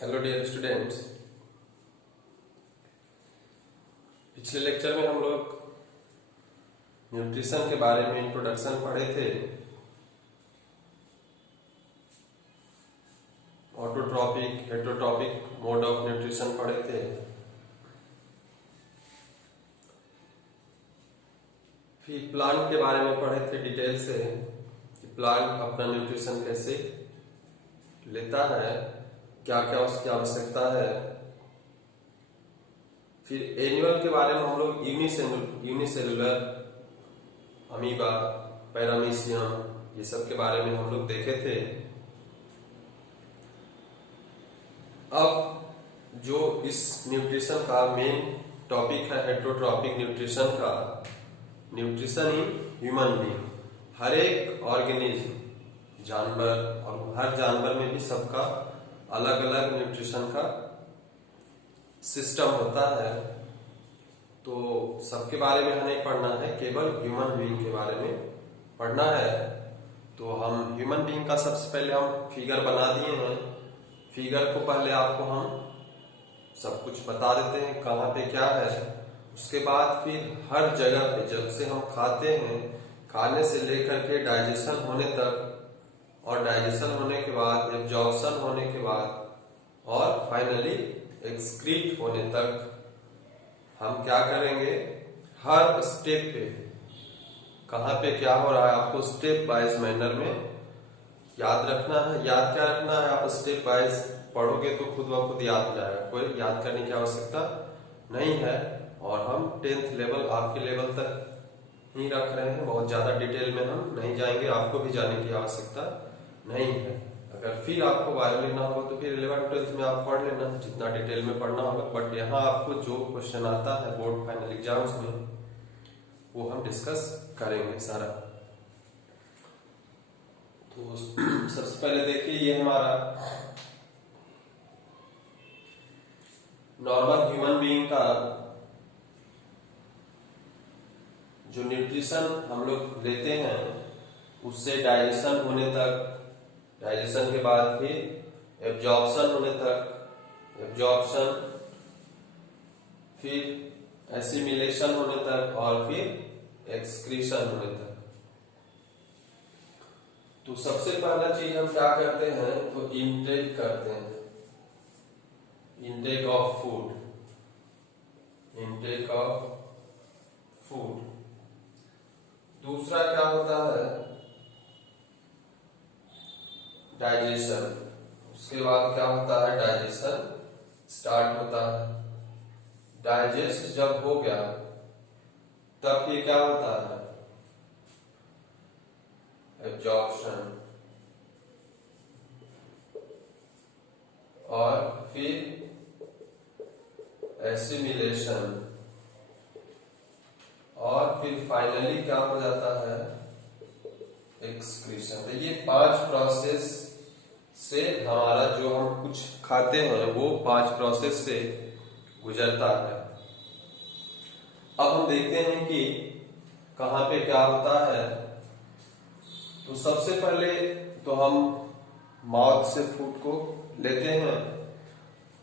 Hello dear students. पिछले lecture में हम लोग न्यूट्रिशन के बारे में इंट्रोडक्शन पढ़े थे। Autotrophic, heterotrophic mode of nutrition पढ़े थे। फिर प्लांट के बारे में पढ़े थे डिटेल से कि प्लांट अपना न्यूट्रिशन कैसे लेता है, क्या क्या उसकी आवश्यकता है। फिर एनिमल के बारे में हम लोग यूनिसेलुलर, अमीबा, पैरामीशियम, ये सब के बारे में हम लोग देखे थे। अब जो इस न्यूट्रिशन का मेन टॉपिक है हेटरोट्रॉपिक न्यूट्रिशन का, न्यूट्रिशन इन ह्यूमन बीइंग। हर एक ऑर्गेनिज्म, जानवर, और हर जानवर में भी सबका अलग अलग न्यूट्रिशन का सिस्टम होता है। तो सबके बारे में हमें पढ़ना है, केवल ह्यूमन बीइंग के बारे में पढ़ना है। तो हम ह्यूमन बीइंग का सबसे पहले हम फिगर बना दिए हैं। फिगर को पहले आपको हम सब कुछ बता देते हैं कहाँ पे क्या है। उसके बाद फिर हर जगह पे जब से हम खाते हैं, खाने से लेकर के डाइजेशन होने तक, और डाइजेशन होने के बाद एब्जॉर्प्शन होने के बाद, और फाइनली एक्सक्रीट होने तक हम क्या करेंगे, हर स्टेप पे कहाँ पे क्या हो रहा है आपको स्टेप वाइज मैनर में याद रखना है। याद क्या रखना है, आप स्टेप वाइज पढ़ोगे तो खुद ब खुद याद हो जाएगा, कोई याद करने की आवश्यकता नहीं है। और हम 10th लेवल आपके लेवल तक ही रख रहे हैं, बहुत ज्यादा डिटेल में हम नहीं जाएंगे, आपको भी जाने की आवश्यकता नहीं है। अगर फिर आपको बायो लेना होगा तो फिर 11th 12th में आप पढ़ लेना जितना डिटेल में पढ़ना होगा। बट यहाँ आपको जो क्वेश्चन आता है बोर्ड फाइनल एग्जाम्स में, वो हम डिस्कस करेंगे सारा। तो सबसे पहले देखिए, ये हमारा नॉर्मल ह्यूमन बीइंग का जो न्यूट्रिशन हम लोग लेते हैं, उससे डाइजेशन होने तक, डाइजेशन के बाद फिर एब्जॉर्प्शन होने तक, एब्जॉर्प्शन, फिर एसिमिलेशन होने तक, और फिर एक्सक्रीशन होने तक। तो सबसे पहला चीज हम क्या करते हैं, तो इनटेक करते हैं, intake of food, intake of food. दूसरा क्या होता है, डाइजेशन। उसके बाद क्या होता है, डाइजेशन स्टार्ट होता है। डाइजेस्ट जब हो गया तब फिर क्या होता है, एब्जॉर्प्शन, और फिर एसिमिलेशन, और फिर फाइनली क्या हो जाता है, एक्सक्रीशन। तो ये 5 प्रोसेस से हमारा जो हम कुछ खाते हैं वो 5 प्रोसेस से गुजरता है। अब हम देखते हैं कि कहाँ पे क्या होता है। तो सबसे पहले तो हम माउथ से फूड को लेते हैं।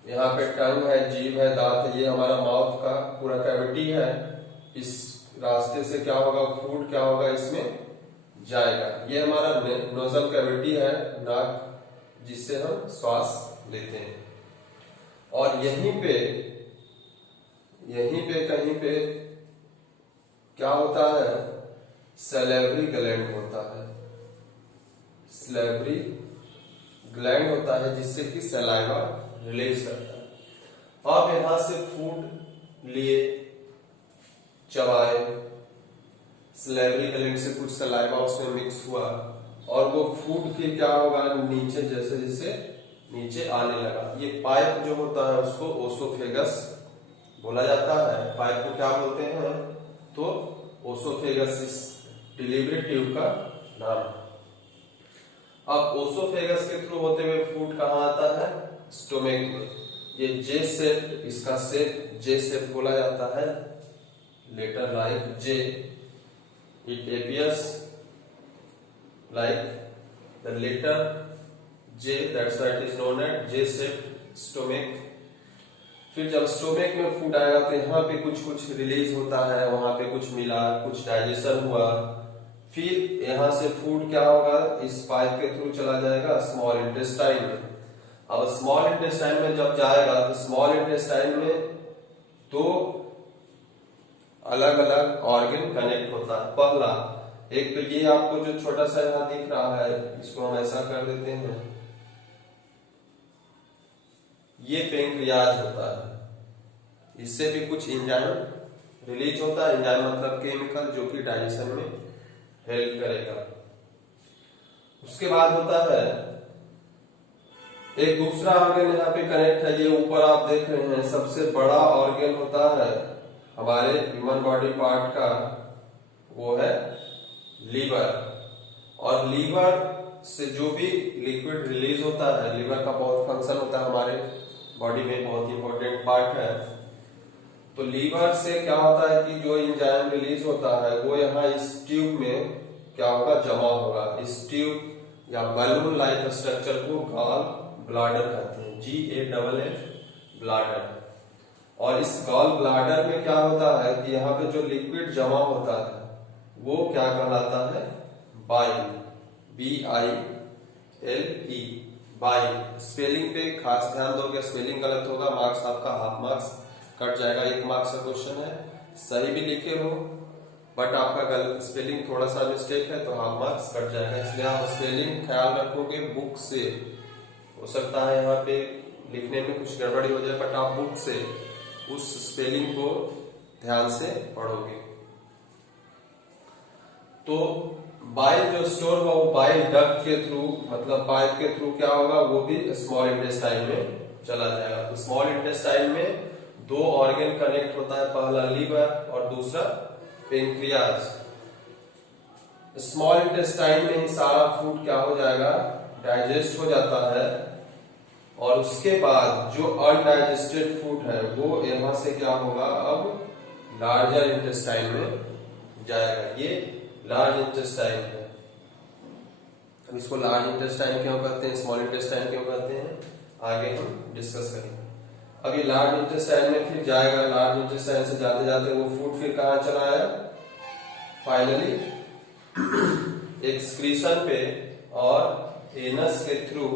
यहाँ पे टंग है, जीभ है, दांत है, ये हमारा माउथ का पूरा कैविटी है। इस रास्ते से क्या होगा, फूड क्या होगा इसमें जाएगा। ये हमारा नोजल कैविटी है, नाक, जिससे हम श्वास लेते हैं। और यहीं पे कहीं पे क्या होता है, सैलिवरी ग्लैंड होता है, सैलिवरी ग्लैंड होता है, जिससे कि सलाइवा रिलीज करता है। अब यहां से फूड लिए, चबाए, सैलिवरी ग्लैंड से कुछ सलाइवा उसमें मिक्स हुआ, और वो फूड फिर क्या होगा, नीचे जैसे जैसे नीचे आने लगा। ये पाइप जो होता है उसको ओसोफेगस बोला जाता है। पाइप को क्या बोलते हैं, तो ओसोफेगस इस डिलीवरी ट्यूब का नाम है। अब ओसोफेगस के थ्रू होते हुए फूड कहाँ आता है, स्टोमक में। ये जे शेप, इसका शेप जे शेप बोला जाता है, letter like J, it appears like the letter J, that's why it is known as J-shaped stomach. फिर जब स्टोमिक में फूड आएगा तो यहाँ पे कुछ कुछ रिलीज होता है, वहां पे कुछ मिला, कुछ डाइजेशन हुआ, फिर यहाँ से फूड क्या होगा, इस पाइप के थ्रू चला जाएगा स्मॉल इंटेस्टाइन में। अब स्मॉल इंटेस्टाइन में जब जाएगा तो स्मॉल इंटेस्टाइन में दो अलग अलग ऑर्गन कनेक्ट होता है। पहला एक तो ये आपको जो छोटा सा यहाँ दिख रहा है, इसको हम ऐसा कर देते हैं, ये पेंक्रियाज होता है। इससे भी कुछ एंजाइम रिलीज होता है। एंजाइम मतलब केमिकल जो कि डाइजेशन में हेल्प करेगा। उसके बाद होता है एक दूसरा ऑर्गन यहाँ पे कनेक्ट है, ये ऊपर आप देख रहे हैं, सबसे बड़ा ऑर्गन होता है हमारे ह्यूमन बॉडी पार्ट का, वो है लीवर। और लीवर से जो भी लिक्विड रिलीज होता है, लीवर का बहुत फंक्शन होता है हमारे बॉडी में, बहुत इंपॉर्टेंट पार्ट है। तो लीवर से क्या होता है कि जो एंजाइम रिलीज होता है वो यहाँ इस ट्यूब में क्या होगा, जमा होगा। इस ट्यूब या बैलून लाइक स्ट्रक्चर को गॉल ब्लाडर कहते हैं, GALL ब्लाडर। और इस गॉल ब्लाडर में क्या होता है कि यहाँ पे जो लिक्विड जमा होता है वो क्या कहलाता है, बाइल, BILE, बाइल। स्पेलिंग पे खास ध्यान दोगे, स्पेलिंग गलत होगा, मार्क्स आपका हाफ मार्क्स कट जाएगा। 1 मार्क्स का क्वेश्चन है, सही भी लिखे हो बट आपका गलत स्पेलिंग थोड़ा सा मिस्टेक है तो हाफ मार्क्स कट जाएगा। इसलिए आप स्पेलिंग ख्याल रखोगे बुक से। हो सकता है यहाँ पे लिखने में कुछ गड़बड़ी हो जाए बट आप बुक से उस स्पेलिंग को ध्यान से पढ़ोगे। तो बाइल जो स्टोर हुआ वो बाइल डक्ट के थ्रू, मतलब पाइप के थ्रू क्या होगा, वो भी स्मॉल इंटेस्टाइन में चला जाएगा। तो स्मॉल इंटेस्टाइन में दो ऑर्गन कनेक्ट होता है, पहला लीवर और दूसरा पेंक्रियाज। स्मॉल इंटेस्टाइन में ही सारा फूड क्या हो जाएगा, डाइजेस्ट हो जाता है। और उसके बाद जो अनडाइजेस्टेड फूड है वो यहाँ से क्या होगा, अब लार्जर इंटेस्टाइन में जाएगा। ये लार्ज इंटेस्टाइन है। अब इसको लार्ज इंटेस्टाइन क्यों कहते हैं, स्मॉल इंटेस्टाइन क्यों कहते हैं, आगे हम डिस्कस करेंगे। अब ये लार्ज इंटेस्टाइन में फिर जाएगा, लार्ज इंटेस्टाइन से जाते जाते वो फूड फिर कहाँ चला आया, फाइनली एक्सक्रीशन पे और एनस के थ्रू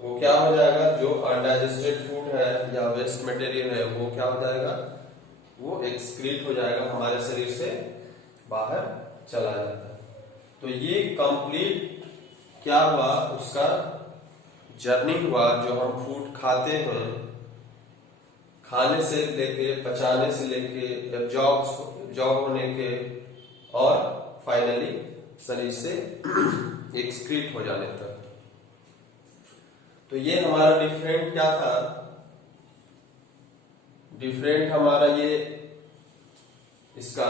वो क्या हो जाएगा, जो अनडाइजेस्टेड फूड है या वेस्ट मटेरियल है वो क्या हो जाएगा, वो एक्सक्रीट हो जाएगा, हमारे शरीर से बाहर चला जाता है। तो ये कंप्लीट क्या हुआ, उसका जर्नी हुआ, जो हम फूड खाते हैं, खाने से लेके, पचाने से लेके, जॉब होने के और फाइनली शरीर से एक्सक्रीट हो जाने तक। तो ये हमारा डिफरेंट क्या था, डिफरेंट हमारा ये इसका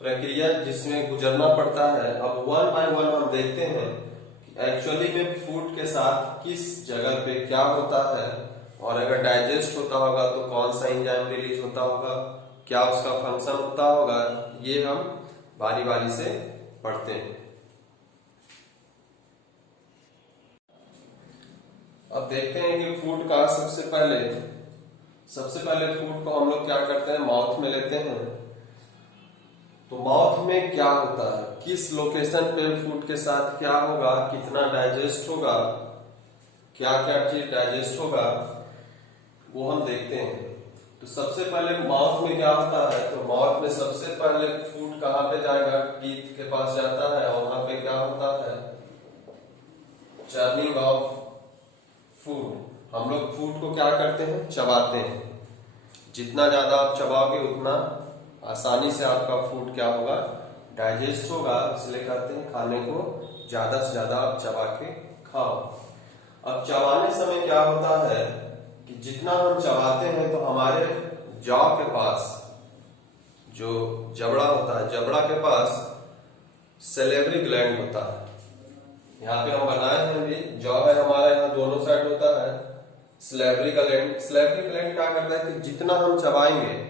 प्रक्रिया जिसमें गुजरना पड़ता है। अब 1 बाय 1 हम देखते हैं कि एक्चुअली में फूड के साथ किस जगह पे क्या होता है, और अगर डाइजेस्ट होता होगा तो कौन सा एंजाइम रिलीज होता होगा, क्या उसका फंक्शन होता होगा, ये हम बारी बारी से पढ़ते हैं। अब देखते हैं कि फूड का सबसे पहले फूड को हम लोग क्या करते हैं, माउथ में लेते हैं। तो माउथ में क्या होता है, किस लोकेशन पे फूड के साथ क्या होगा, कितना डाइजेस्ट होगा, क्या क्या चीज डाइजेस्ट होगा, वो हम देखते हैं। तो सबसे पहले माउथ में क्या होता है, तो माउथ में सबसे पहले फूड कहाँ पे जाएगा, टीथ के पास जाता है, और वहां पे क्या होता है, चर्निंग ऑफ फूड। हम लोग फूड को क्या करते हैं, चबाते हैं। जितना ज्यादा आप चबाओगे उतना आसानी से आपका फूड क्या होगा, डाइजेस्ट होगा। इसलिए कहते हैं खाने को ज्यादा से ज्यादा आप चबा के खाओ। अब चबाने समय क्या होता है कि जितना हम चबाते हैं तो हमारे जॉ के पास जो जबड़ा होता है, जबड़ा के पास सैलिवरी ग्लैंड होता है। यहाँ पे हम बनाए हैं भी, जॉ है हमारा, यहाँ दोनों साइड होता है सैलिवरी ग्लैंड। सैलिवरी ग्लैंड क्या करता है कि जितना हम चबाएंगे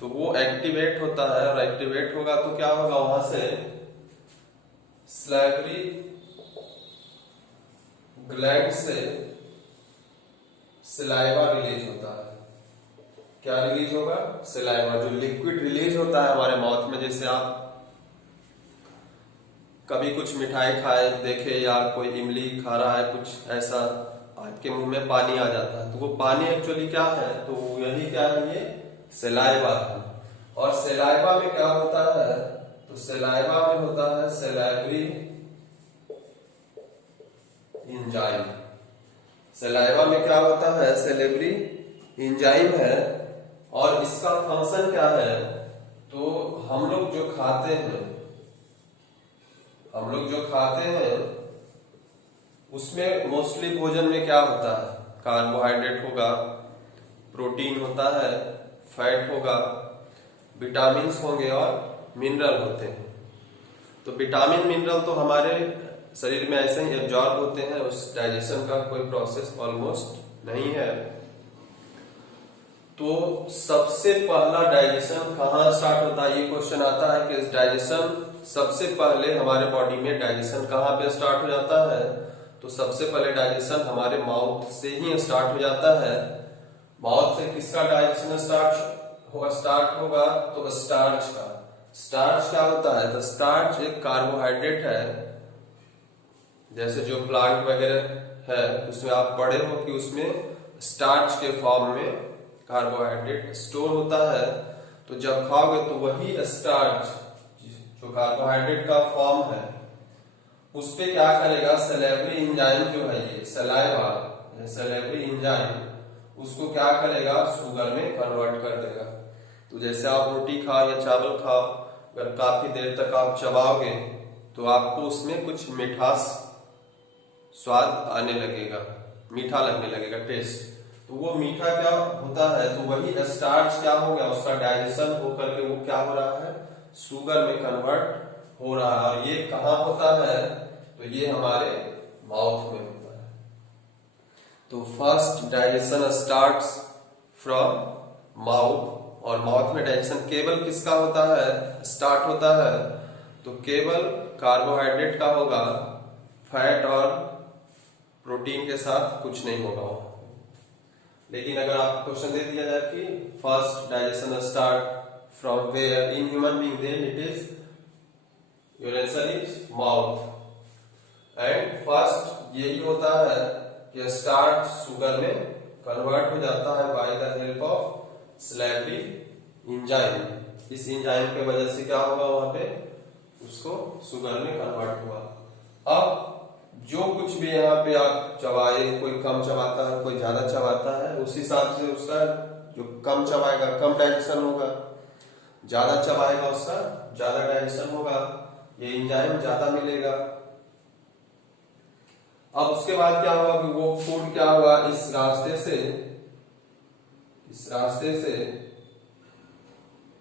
तो वो एक्टिवेट होता है, और एक्टिवेट होगा तो क्या होगा, वहां से सैलिवरी ग्लैंड से सलाइवा रिलीज होता है। क्या रिलीज होगा? सलाइवा, जो लिक्विड रिलीज होता है हमारे माउथ में। जैसे आप कभी कुछ मिठाई खाए देखे या कोई इमली खा रहा है, कुछ ऐसा आपके मुंह में पानी आ जाता है, तो वो पानी एक्चुअली क्या है? तो यही क्या है? ये सलाइवा है। और सलाइवा में क्या होता है? तो सलाइवा में होता है सलाइवरी एंजाइम। सलाइवा में क्या होता है? सलाइवरी एंजाइम है। और इसका फंक्शन क्या है? तो हम लोग जो खाते हैं उसमें मोस्टली भोजन में क्या होता है? कार्बोहाइड्रेट होगा, प्रोटीन होता है, फैट होगा, विटामिन्स होंगे और मिनरल होते हैं। तो विटामिन मिनरल तो हमारे शरीर में ऐसे ही एब्जॉर्ब होते हैं, उस डाइजेशन का कोई प्रोसेस ऑलमोस्ट नहीं है। तो सबसे पहला डाइजेशन कहाँ स्टार्ट होता है? ये क्वेश्चन आता है कि डाइजेशन सबसे पहले हमारे बॉडी में डाइजेशन कहाँ पे स्टार्ट हो जाता है? तो सबसे पहले डाइजेशन हमारे माउथ से ही स्टार्ट हो जाता है। माउथ से किसका डाइजेशन स्टार्ट होगा? तो स्टार्च का। स्टार्च क्या होता है? तो स्टार्च एक कार्बोहाइड्रेट है। जैसे जो प्लांट वगैरह है उसमें आप पढ़े हो कि उसमें स्टार्च के फॉर्म में कार्बोहाइड्रेट स्टोर होता है। तो जब खाओगे तो वही स्टार्च जो कार्बोहाइड्रेट का फॉर्म है उस पे क्या करेगा? सलाइवरी एंजाइम जो है, ये सलाइवा सलाइवरी एंजाइम उसको क्या करेगा? शुगर में कन्वर्ट कर देगा। तो जैसे आप रोटी खाओ या चावल खाओ, अगर काफी देर तक आप चबाओगे तो आपको उसमें कुछ मिठास स्वाद आने लगेगा, मीठा लगने लगेगा टेस्ट। तो वो मीठा क्या होता है? तो वही स्टार्च क्या हो गया? उसका डाइजेशन होकर के वो क्या हो रहा है? शुगर में कन्वर्ट हो रहा है। और ये कहाँ होता है? तो ये हमारे माउथ में होता है। तो first digestion starts from mouth. और माउथ में डाइजेशन केवल किसका होता है? स्टार्ट होता है तो केवल कार्बोहाइड्रेट का होगा, फैट और प्रोटीन के साथ कुछ नहीं होगा। लेकिन अगर आप क्वेश्चन दे दिया जाए कि first digestion start from where in human being, then it is your answer is mouth. And first यही होता है कि स्टार्च शुगर में कन्वर्ट हो जाता है by the help of salivary enzyme. इस एंजाइम के वजह से क्या होगा? वहां पे उसको शुगर में कन्वर्ट हुआ। अब जो कुछ भी यहाँ पे आप चबाए, कोई कम चबाता है, कोई ज्यादा चबाता है, उस हिसाब से उसका जो कम चबाएगा कम डाइजेशन होगा, ज्यादा चबाएगा उसका ज्यादा डाइजेशन होगा, ये एंजाइम ज्यादा मिलेगा। अब उसके बाद क्या हुआ कि वो फूड क्या हुआ? इस रास्ते से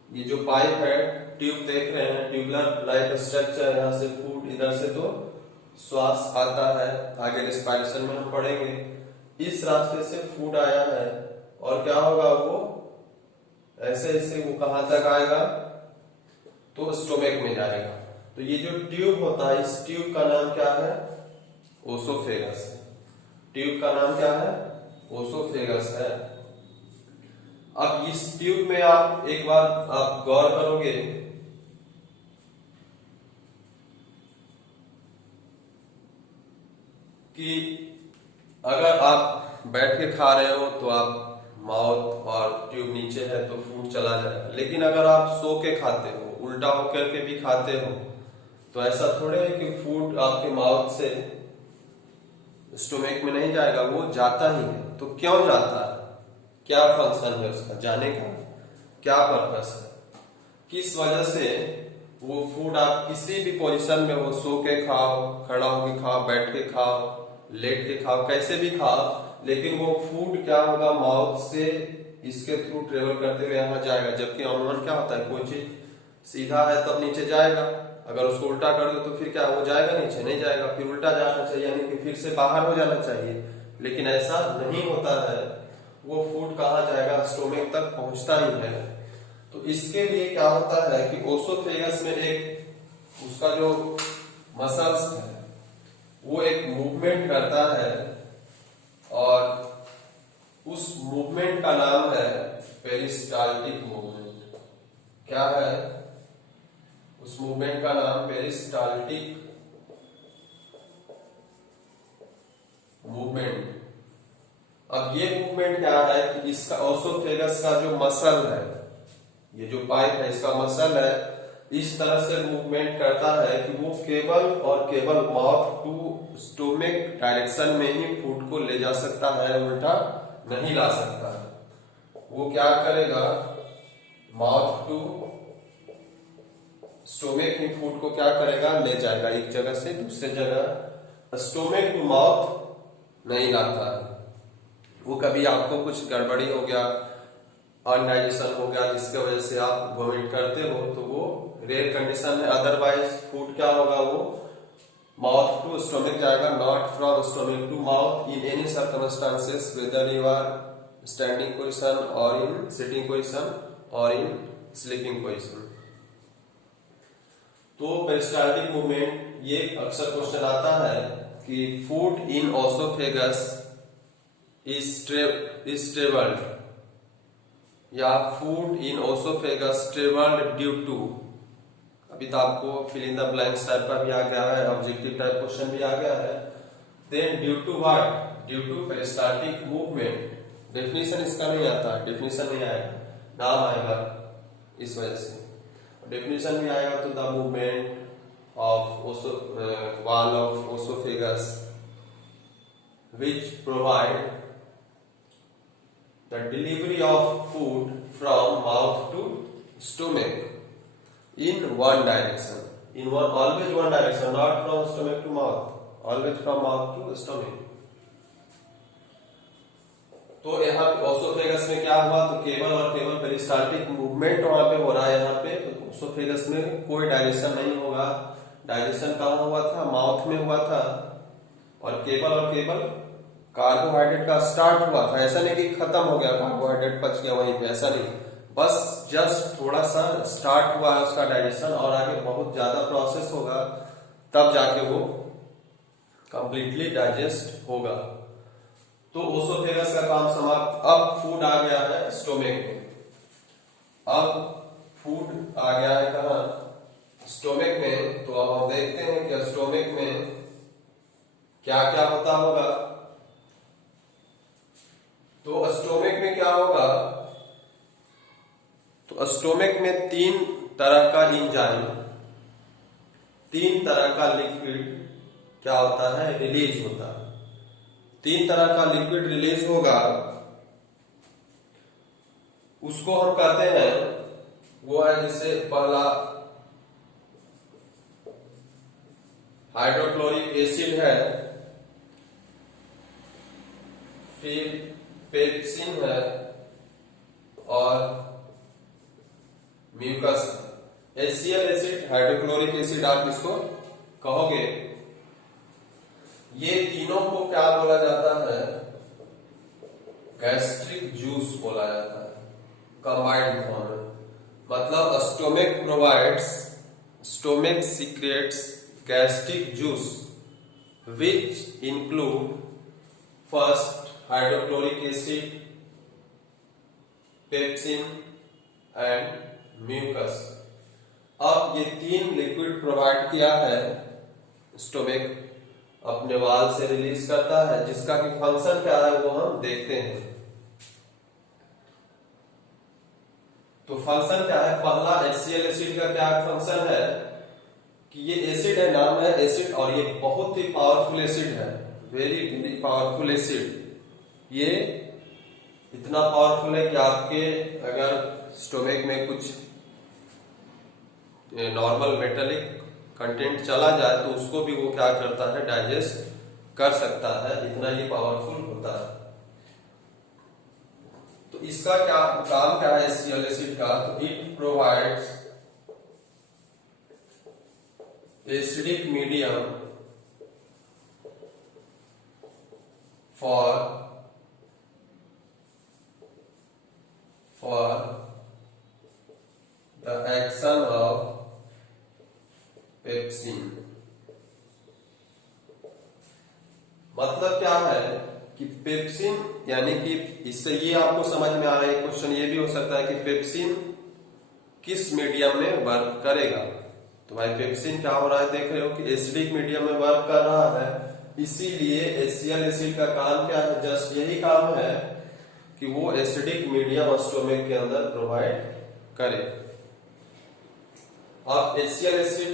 ये जो पाइप है, ट्यूब देख रहे हैं, ट्यूबलर लाइक स्ट्रक्चर, यहाँ से फूड, इधर से तो श्वास आता है, आगे रेस्पिरेशन में हम पढ़ेंगे। इस रास्ते से फूड आया है और क्या होगा? वो ऐसे ऐसे वो कहां तक आएगा? तो स्टोमक में जाएगा। तो ये जो ट्यूब होता है, इस ट्यूब का नाम क्या है? ओसोफेगस। ट्यूब का नाम क्या है? ओसोफेगस है। अब इस ट्यूब में आप एक बात आप गौर करोगे कि अगर आप बैठ के खा रहे हो तो आप माउथ और ट्यूब नीचे है तो फूड चला जाएगा। लेकिन अगर आप सो के खाते हो, उल्टा होकर के भी खाते हो, तो ऐसा थोड़े है कि फूड आपके माउथ से स्टोमक में नहीं जाएगा, वो जाता ही है। तो क्यों जाता है? क्या फंक्शन है उसका? जाने का क्या पर्पस है? किस वजह से वो फूड आप किसी भी पोजीशन में हो, सो के खाओ, खड़ा होके खाओ, बैठ के खाओ, लेट के खाओ, कैसे भी खाओ, लेकिन वो फूड क्या होगा? माउथ से इसके थ्रू ट्रेवल करते हुए यहाँ जाएगा। जबकि अमूमन क्या होता है, कोई चीज सीधा है तब नीचे जाएगा, अगर उसको उल्टा कर दो तो फिर क्या वो जाएगा? नीचे नहीं जाएगा, फिर उल्टा जाना चाहिए, यानी कि फिर से बाहर हो जाना चाहिए। लेकिन ऐसा नहीं होता है, वो फूड कहाँ जाएगा? स्टोमक तक पहुंचता ही है। तो इसके लिए क्या होता है कि ओसोफेगस में एक उसका जो मसल्स है वो एक मूवमेंट करता है पेरिस्टाल्टिक मूवमेंट। अब ये मूवमेंट क्या है कि इसका ओसोफेगस का जो मसल है, ये जो पाइप है इसका मसल है, इस तरह से मूवमेंट करता है कि वो केवल और केवल माउथ टू स्टोमिक डायरेक्शन में ही फूड को ले जा सकता है, उल्टा नहीं ला सकता है। वो क्या करेगा, माउथ टू स्टोमिक ही फूड को क्या करेगा, ले जाएगा एक जगह से दूसरे जगह। स्टोमिक टू माउथ नहीं लाता है। वो कभी आपको कुछ गड़बड़ी हो गया, अनडाइजेशन हो गया, जिसकी वजह से आप वोमिट करते हो, तो वो रेयर कंडीशन है। अदरवाइज फूड क्या होगा, वो माउथ टू स्टोमिक जाएगा, not from stomach to mouth in any circumstances, whether you are standing position और इन सिटिंग पोजिशन और इन स्लीपिंग पोजिशन। तो पेरिस्टाल्टिक मूवमेंट, ये अक्सर क्वेश्चन आता है कि food in oesophagus is travelled या food in oesophagus travelled due to. अभी तो आपको fill in the blanks type का भी आ गया है, ऑब्जेक्टिव टाइप क्वेश्चन भी आ गया है। Then due to what, due to peristaltic movement. Definition इसका नहीं आता, डेफिनेशन नहीं आएगा, नाम आएगा इस वजह से। डेफिनेशन भी आएगा तो the movement of wall of oesophagus which provide the delivery of food from mouth to stomach in one direction, in one, always one direction, not from stomach to mouth, always from mouth to stomach। तो यहाँ oesophagus में क्या हुआ, तो केवल और केवल peristaltic movement वहां पे हो रहा है। यहाँ पे ओसोफेगस में कोई डायरेक्शन नहीं होगा। डायरेक्शन कहाँ हुआ था, माउथ में हुआ था, और केवल कार्बोहाइड्रेट का स्टार्ट हुआ था। ऐसा नहीं कि खत्म हो गया, कार्बोहाइड्रेट पच गया वहीं पे, ऐसा नहीं, बस जस्ट थोड़ा सा स्टार्ट हुआ है उसका डाइजेशन, और आगे बहुत ज्यादा प्रोसेस होगा तब जाके वो कंप्लीटली डाइजेस्ट होगा। तो ओसोफेगस का काम समाप्त। अब फूड आ गया है स्टोमिक में। अब फूड आ गया है कहाँ, स्टोमिक में। तो अब हम देखते हैं कि स्टोमिक में क्या क्या होता होगा। तो स्टोमिक में क्या होगा, तो स्टोमिक में तीन तरह का एंजाइम, तीन तरह का लिक्विड क्या होता है, रिलीज होता है। तीन तरह का लिक्विड रिलीज होगा, उसको हम कहते हैं, वो है जैसे पहला हाइड्रोक्लोरिक एसिड है, फिर पेप्सिन है और mucus. HCl acid, hydrochloric acid आप इसको कहोगे। ये तीनों को क्या बोला जाता है, गैस्ट्रिक जूस बोला जाता है, कंबाइंड फॉर्म में। मतलब stomach provides, stomach secretes gastric juice which include first hydrochloric acid, pepsin and mucus. अब ये तीन लिक्विड प्रोवाइड किया है स्टोमिक, अपने वाल से रिलीज करता है, जिसका कि फंक्शन क्या है वो हम देखते हैं। तो फंक्शन क्या है, पहला HCl एसिड का क्या फंक्शन है कि ये एसिड है, नाम है एसिड, और ये बहुत ही पावरफुल एसिड है, वेरी वेरी पावरफुल एसिड। ये इतना पावरफुल है कि आपके अगर स्टोमिक में कुछ नॉर्मल मेटेलिक कंटेंट चला जाए तो उसको भी वो क्या करता है, डाइजेस्ट कर सकता है, इतना ही पावरफुल होता है। तो इसका क्या काम क्या है HCl एसिड का, तो it provides acidic medium for the action of pepsin. मतलब क्या है कि पेप्सिन, यानी कि इससे ये आपको समझ में आ रहा है, क्वेश्चन ये भी हो सकता है कि पेप्सिन किस मीडियम में वर्क करेगा। तो भाई पेप्सिन क्या हो रहा है, देख रहे हो कि एसिडिक मीडियम में वर्क कर रहा है, इसीलिए HCl एसिड का काम क्या है, जस्ट यही काम है कि वो एसिडिक मीडियम स्टोमक के अंदर प्रोवाइड करे। अब HCl acid,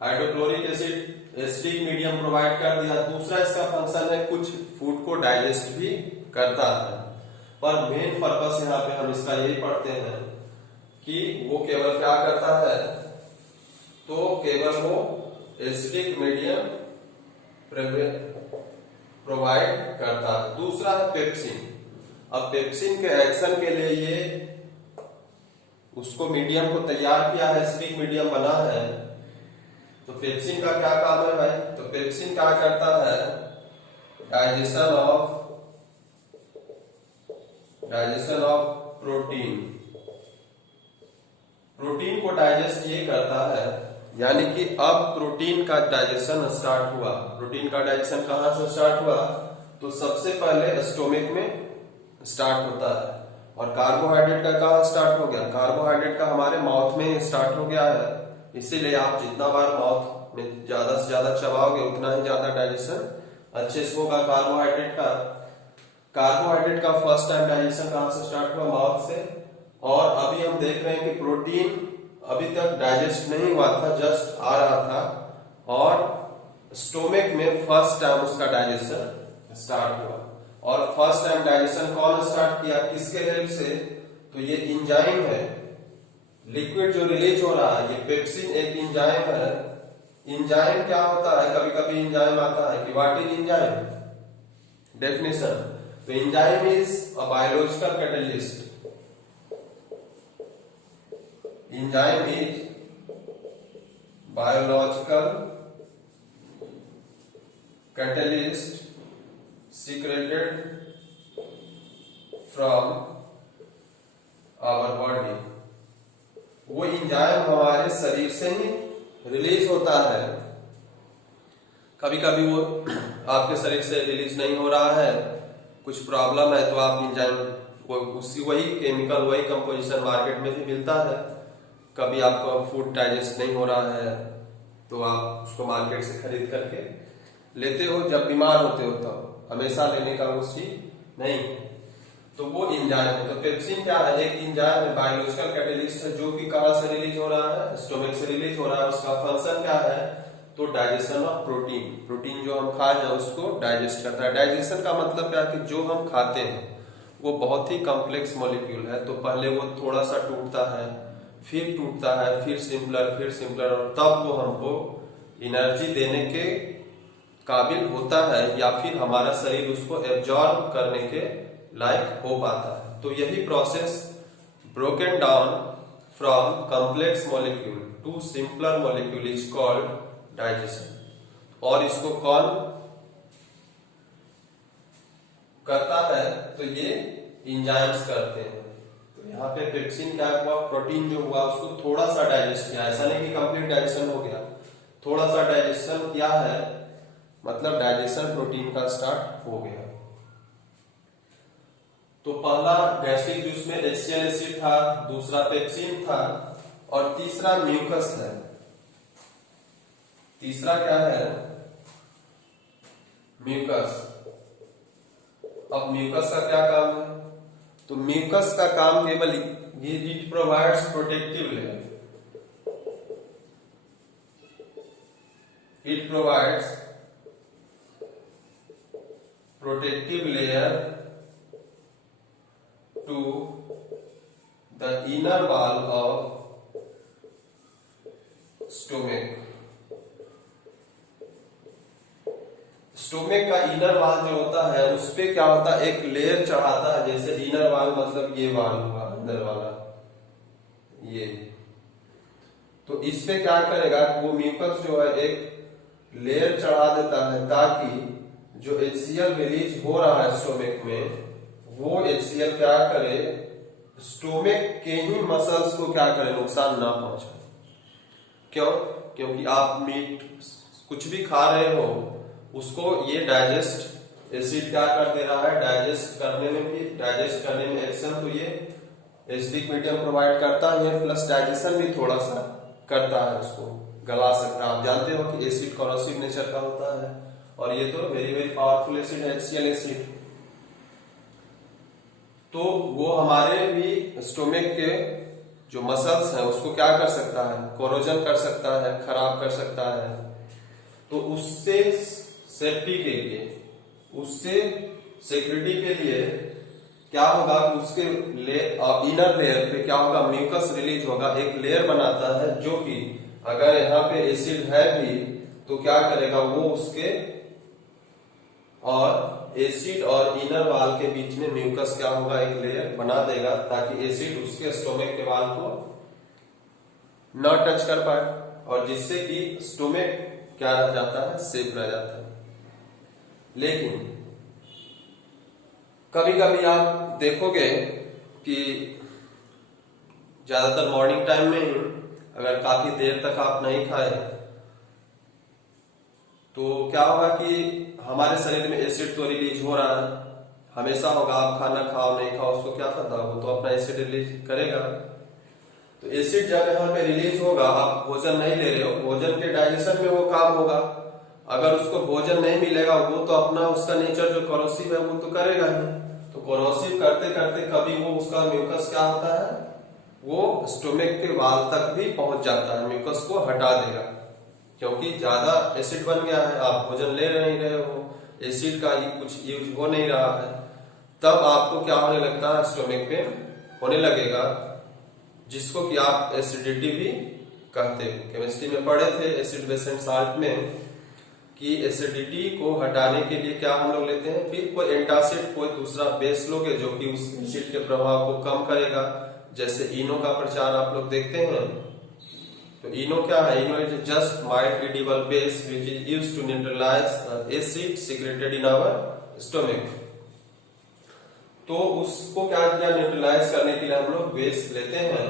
hydrochloric acid acidic medium provide कर दिया। दूसरा इसका फंक्शन है कुछ फूड को डाइजेस्ट भी करता है, पर मेन पर्पस यहाँ पे हम इसका यही पढ़ते हैं कि वो केवल क्या करता है, तो केवल वो एसिडिक मीडियम प्रोवाइड करता है। दूसरा है पेप्सिन। अब पेप्सिन के एक्शन के लिए ये उसको मीडियम को तैयार किया है, एसिडिक मीडियम बना है। तो पेप्सिन का क्या काम है भाई, तो पेप्सिन क्या करता है, डाइजेशन ऑफ प्रोटीन। प्रोटीन को डाइजेस्ट ये करता है, यानी कि अब प्रोटीन का डाइजेशन स्टार्ट हुआ। प्रोटीन का डाइजेशन कहां से स्टार्ट हुआ, तो सबसे पहले स्टोमक में स्टार्ट होता है। और कार्बोहाइड्रेट का कहां स्टार्ट हो गया, कार्बोहाइड्रेट का हमारे माउथ में स्टार्ट हो गया है। इसीलिए आप जितना बार माउथ में ज्यादा से ज्यादा चबाओगे उतना ही ज्यादा डाइजेशन अच्छे से होगा कार्बोहाइड्रेट का। कार्बोहाइड्रेट का फर्स्ट टाइम डाइजेशन कहां से स्टार्ट हुआ, माउथ से। और अभी हम देख रहे हैं कि प्रोटीन अभी तक डाइजेस्ट नहीं हुआ था, जस्ट आ रहा था, और स्टोमक में फर्स्ट टाइम उसका डाइजेशन स्टार्ट हुआ। और फर्स्ट टाइम डाइजेशन कौन स्टार्ट किया, किसके हेल्प से, तो ये इंजाइम है, लिक्विड जो रिलीज हो रहा है, ये पेप्सिन एक इंजाइम है। इंजाइम क्या होता है, कभी कभी इंजाइम आता है कि व्हाट इज इंजाइम, डेफिनेशन। तो enzyme is a biological catalyst. Enzyme is biological catalyst secreted from our body। वो इंजाइम हमारे शरीर से ही रिलीज होता है। कभी कभी वो आपके शरीर से रिलीज नहीं हो रहा है, कुछ प्रॉब्लम है, तो आप इंजाइम वही केमिकल, वही कंपोजिशन मार्केट में भी मिलता है। कभी आपका फूड डाइजेस्ट नहीं हो रहा है तो आप उसको मार्केट से खरीद करके लेते हो, जब बीमार होते हो तब, हमेशा लेने का वो चीज नहीं। तो वो इंजाइम है। तो पेप्सिन क्या है, एक इंजाइम है, बायोलॉजिकल कैटलिस्ट है, जो कि कहां से रिलीज हो रहा है, स्टोमक से रिलीज हो रहा है। उसका फंक्शन क्या है, तो डाइजेशन ऑफ प्रोटीन। प्रोटीन जो हम खाए हैं उसको डाइजेस्ट करता है। डाइजेशन का मतलब क्या है कि जो हम खाते हैं वो बहुत ही कॉम्प्लेक्स मॉलिक्यूल है, तो पहले वो थोड़ा सा टूटता है, फिर टूटता है, फिर सिंपलर, और तब वो हमको एनर्जी देने के काबिल होता है, या फिर हमारा शरीर उसको एब्जॉर्ब करने के लायक हो पाता है। तो यही process broken down from complex molecule to simpler molecule is called digestion. और इसको कौन करता है, तो ये इंजाइम्स करते हैं। तो यहाँ पे पेप्सिन क्या हुआ, प्रोटीन जो हुआ उसको थोड़ा सा डाइजेस्ट किया, ऐसा नहीं कि कंप्लीट डाइजेशन हो गया, थोड़ा सा डाइजेशन किया है, मतलब डाइजेशन प्रोटीन का स्टार्ट हो गया। तो पहला गैस्ट्रिक जूस में HCl एसिड था, दूसरा पेप्सिन था, और तीसरा म्यूकस है। तीसरा क्या है, म्यूकस। अब म्यूकस का क्या काम है, तो म्यूकस का काम केवल ये, it provides protective layer. It provides protective layer to the inner wall of stomach. Stomach का इनर वॉल जो होता है उस पे क्या होता है, एक लेयर चढ़ाता है। जैसे इनर वॉल मतलब ये वॉल हुआ अंदर वाला, ये। तो इस पे क्या करेगा, वो म्यूकस जो है एक लेयर चढ़ा देता है, ताकि जो HCl रिलीज हो रहा है स्टोमक में, वो HCl क्या करे, स्टोमक के ही मसल्स को क्या करे, नुकसान ना पहुंचाए। क्यों, क्योंकि आप मीट कुछ भी खा रहे हो, उसको ये डाइजेस्ट एसिड क्या कर दे रहा है, डाइजेस्ट करने में एक्शन, तो ये एसिडिक मीडियम प्रोवाइड करता है, प्लस डाइजेशन भी थोड़ा सा करता है उसको। गला सकता है। आप जानते हो कि एसिड कॉरोसिव नेचर का होता है, और ये तो वेरी वेरी पावरफुल एसिड है HCl एसिड। तो वो हमारे भी स्टोमिक के जो मसल्स हैं उसको क्या कर सकता है, कोरोजन कर सकता है, खराब कर सकता है। तो उससे सेफ्टी के लिए, उससे सिक्योरिटी के लिए क्या होगा कि उसके इनर लेयर पे क्या होगा, म्यूकस रिलीज होगा, एक लेयर बनाता है जो कि अगर यहाँ पे एसिड है भी तो क्या करेगा वो उसके और एसिड और इनर वाल के बीच में म्यूकस क्या होगा, एक लेयर बना देगा ताकि एसिड उसके स्टोमिक के वाल को न टच कर पाए, और जिससे कि स्टोमिक क्या रह जाता है, सेफ रह जाता है। लेकिन कभी कभी आप देखोगे कि ज्यादातर मॉर्निंग टाइम में ही अगर काफी देर तक आप नहीं खाए तो क्या होगा कि हमारे शरीर में एसिड तो रिलीज हो रहा है, हमेशा होगा, आप खाना खाओ नहीं खाओ उसको क्या पता, वो तो अपना एसिड रिलीज करेगा। तो एसिड जब यहाँ पे रिलीज होगा, आप भोजन नहीं ले रहे हो, भोजन के डाइजेशन में वो काम होगा, अगर उसको भोजन नहीं मिलेगा वो तो अपना उसका नेचर जो कोरोसिव है वो तो करेगा ही। तो कोरोसिव करते करते कभी वो उसका म्यूकस क्या होता है, वो स्टोमिक के वाल तक भी पहुंच जाता है, म्यूकस को हटा देगा, क्योंकि ज्यादा एसिड बन गया है, आप भोजन ले नहीं रहे हो, एसिड का कुछ यूज हो नहीं रहा है, तब आपको क्या होने लगता है, स्टोमिक पेन होने लगेगा, जिसको कि आप एसिडिटी भी कहते हो। केमिस्ट्री में पढ़े थे एसिड बेस एंड साल्ट में कि एसिडिटी को हटाने के लिए क्या हम लोग लेते हैं, फिर कोई एंटासिड, कोई दूसरा बेस लोगे जो कि उस एसिड के प्रभाव को कम करेगा। जैसे इनो का प्रचार आप लोग देखते हैं, तो इनो क्या है, Eno is just mild edible base which is used to neutralise acid secreted in our stomach. तो उसको क्या किया, न्यूट्रलाइज करने के लिए हम लोग बेस लेते हैं।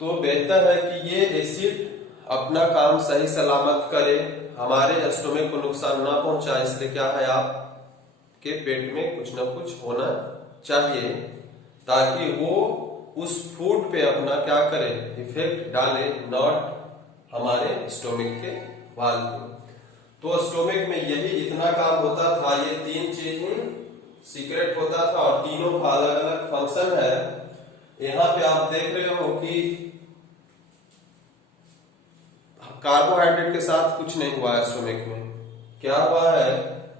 तो बेहतर है कि ये एसिड अपना काम सही सलामत करे, हमारे स्टोमिक को नुकसान ना पहुंचाए, इसलिए क्या है, आपके पेट में कुछ ना कुछ होना चाहिए ताकि वो उस फूड पे अपना क्या करे, इफेक्ट डाले, नॉट हमारे स्टोमिक के वाल पे। तो स्टोमिक में यही इतना काम होता था, ये तीन चीज सीक्रेट होता था और तीनों का अलग अलग फंक्शन है। यहाँ पे आप देख रहे हो कि कार्बोहाइड्रेट के साथ कुछ नहीं हुआ है स्टोमिक में, क्या हुआ है,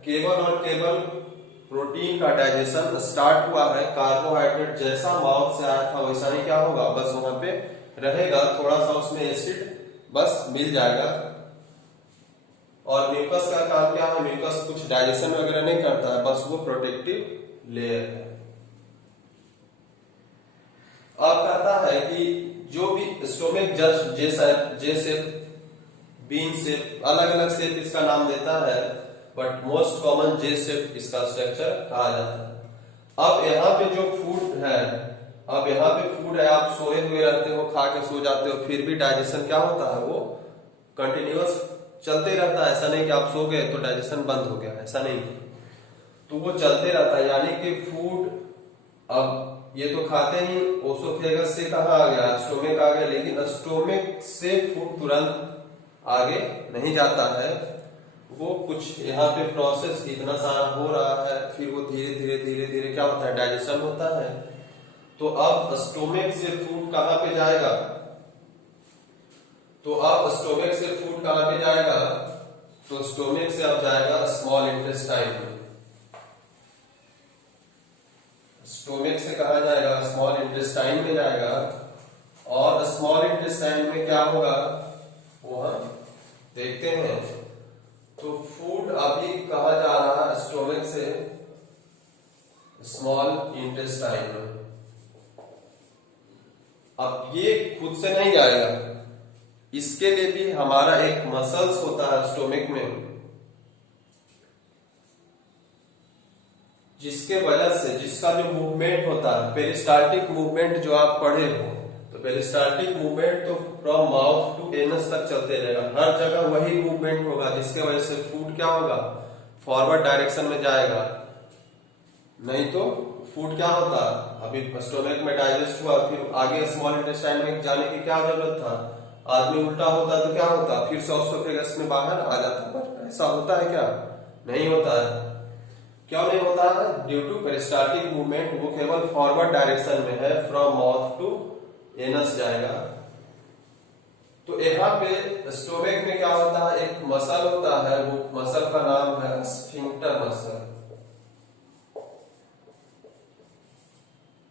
केवल और केवल प्रोटीन का डाइजेशन स्टार्ट हुआ है। कार्बोहाइड्रेट जैसा माउथ से आया था वैसा ही क्या होगा, बस वहां पे रहेगा, थोड़ा सा उसमें एसिड बस मिल जाएगा। और म्यूकस का काम क्या है, म्यूकस कुछ डाइजेशन वगैरह नहीं करता है, बस वो प्रोटेक्टिव लेयर है। अब कहता है कि जो भी स्टोमिक जस्ट जैसे बीन शेप, अलग अलग शेप इसका नाम देता है, but most common J shape इसका स्ट्रक्चर कहा जाता है। अब यहाँ पे जो फूड है, अब यहाँ पे फूड है, आप सोए हुए रहते हो, खा के सो जाते हो, फिर भी डाइजेशन क्या होता है, वो कंटिन्यूअस चलते रहता है। ऐसा नहीं कि आप सो गए तो डाइजेशन बंद हो गया, ऐसा नहीं, तो वो चलते रहता है। यानी कि फूड, अब ये तो खाते ही ओसोफेगस से कहाँ आ गया, स्टोमिक आ गया, लेकिन स्टोमिक से फूड तुरंत आगे नहीं जाता है, वो कुछ यहाँ पे प्रोसेस इतना सारा हो रहा है, फिर वो धीरे धीरे धीरे धीरे क्या होता है, डाइजेशन होता है। तो अब स्टोमिक से फूड कहाँ पे जाएगा, तो अब स्टोमिक से फूड कहाँ पे जाएगा, तो स्टोमिक से अब जाएगा स्मॉल इंटेस्टाइन में। स्टोमिक से कहा जाएगा, स्मॉल इंटेस्टाइन में जाएगा, और स्मॉल इंटेस्टाइन में क्या होगा वो हम देखते हैं। तो फूड अभी कहा जा रहा है स्टोमिक से स्मॉल इंटेस्टाइन में। अब ये खुद से नहीं जाएगा, इसके लिए भी हमारा एक मसल्स होता है स्टोमिक में, जिसके वजह से, जिसका जो मूवमेंट होता है, पेरिस्टाल्टिक मूवमेंट जो आप पढ़े हो, तो पेरिस्टाल्टिक मूवमेंट तो फ्रॉम माउथ टू एनस तक चलते रहेगा, हर जगह वही मूवमेंट होगा, जिसके वजह से फूड क्या होगा, फॉरवर्ड डायरेक्शन में जाएगा। नहीं तो फूड क्या होता, अभी स्टोमिक में डाइजेस्ट हुआ, फिर आगे स्मॉल इंटेस्टाइन में जाने की क्या जरूरत था, आदमी उल्टा होता तो क्या होता, फिर से ऑस्टोफेगस में बाहर आ जाता, पर ऐसा होता है क्या? नहीं होता है। क्यों नहीं होता है? ड्यू टू पेरिस्टाल्टिक मूवमेंट, वो केवल फॉरवर्ड डायरेक्शन में है, फ्रॉम माउथ टू एनस जाएगा। तो यहाँ पे स्टोमक में क्या होता है, एक मसल होता है, वो मसल का नाम है स्फिंक्टर मसल।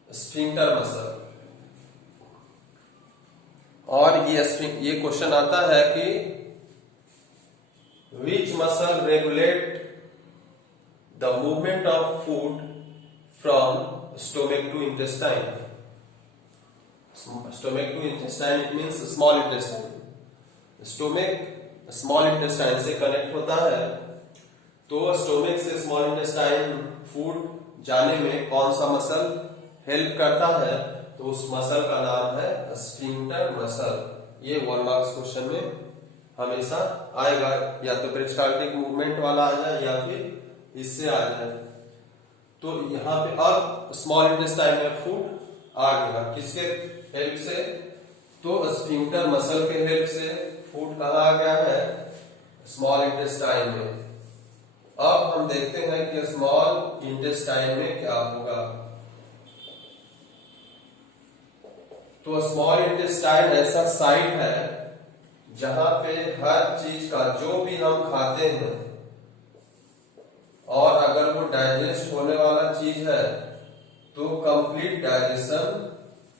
Sphincter muscle. और ये क्वेश्चन आता है कि which muscle regulate the movement of food from stomach to intestine. Stomach to intestine it means small intestine. Stomach small intestine से कनेक्ट होता है, तो स्टोमक से स्मॉल इंटेस्टाइन फूड जाने में कौन सा मसल हेल्प करता है? तो उस मसल का नाम है स्फिंक्टर मसल। ये 1 मार्क्स क्वेश्चन में हमेशा आएगा, या तो पेरिस्टाल्टिक मूवमेंट वाला आ जाए या फिर इससे आ जाए। तो यहाँ पे अब स्मॉल इंटेस्टाइन में फूड आ गया, किसके हेल्प से? तो स्फिंक्टर मसल के हेल्प से फूड कहाँ आ गया है? स्मॉल इंटेस्टाइन में। अब हम देखते हैं कि स्मॉल इंटेस्टाइन में क्या होगा। तो स्मॉल इंटेस्टाइन ऐसा साइट है जहां पे हर चीज का जो भी हम खाते हैं, और अगर वो डाइजेस्ट होने वाला चीज है, तो complete digestion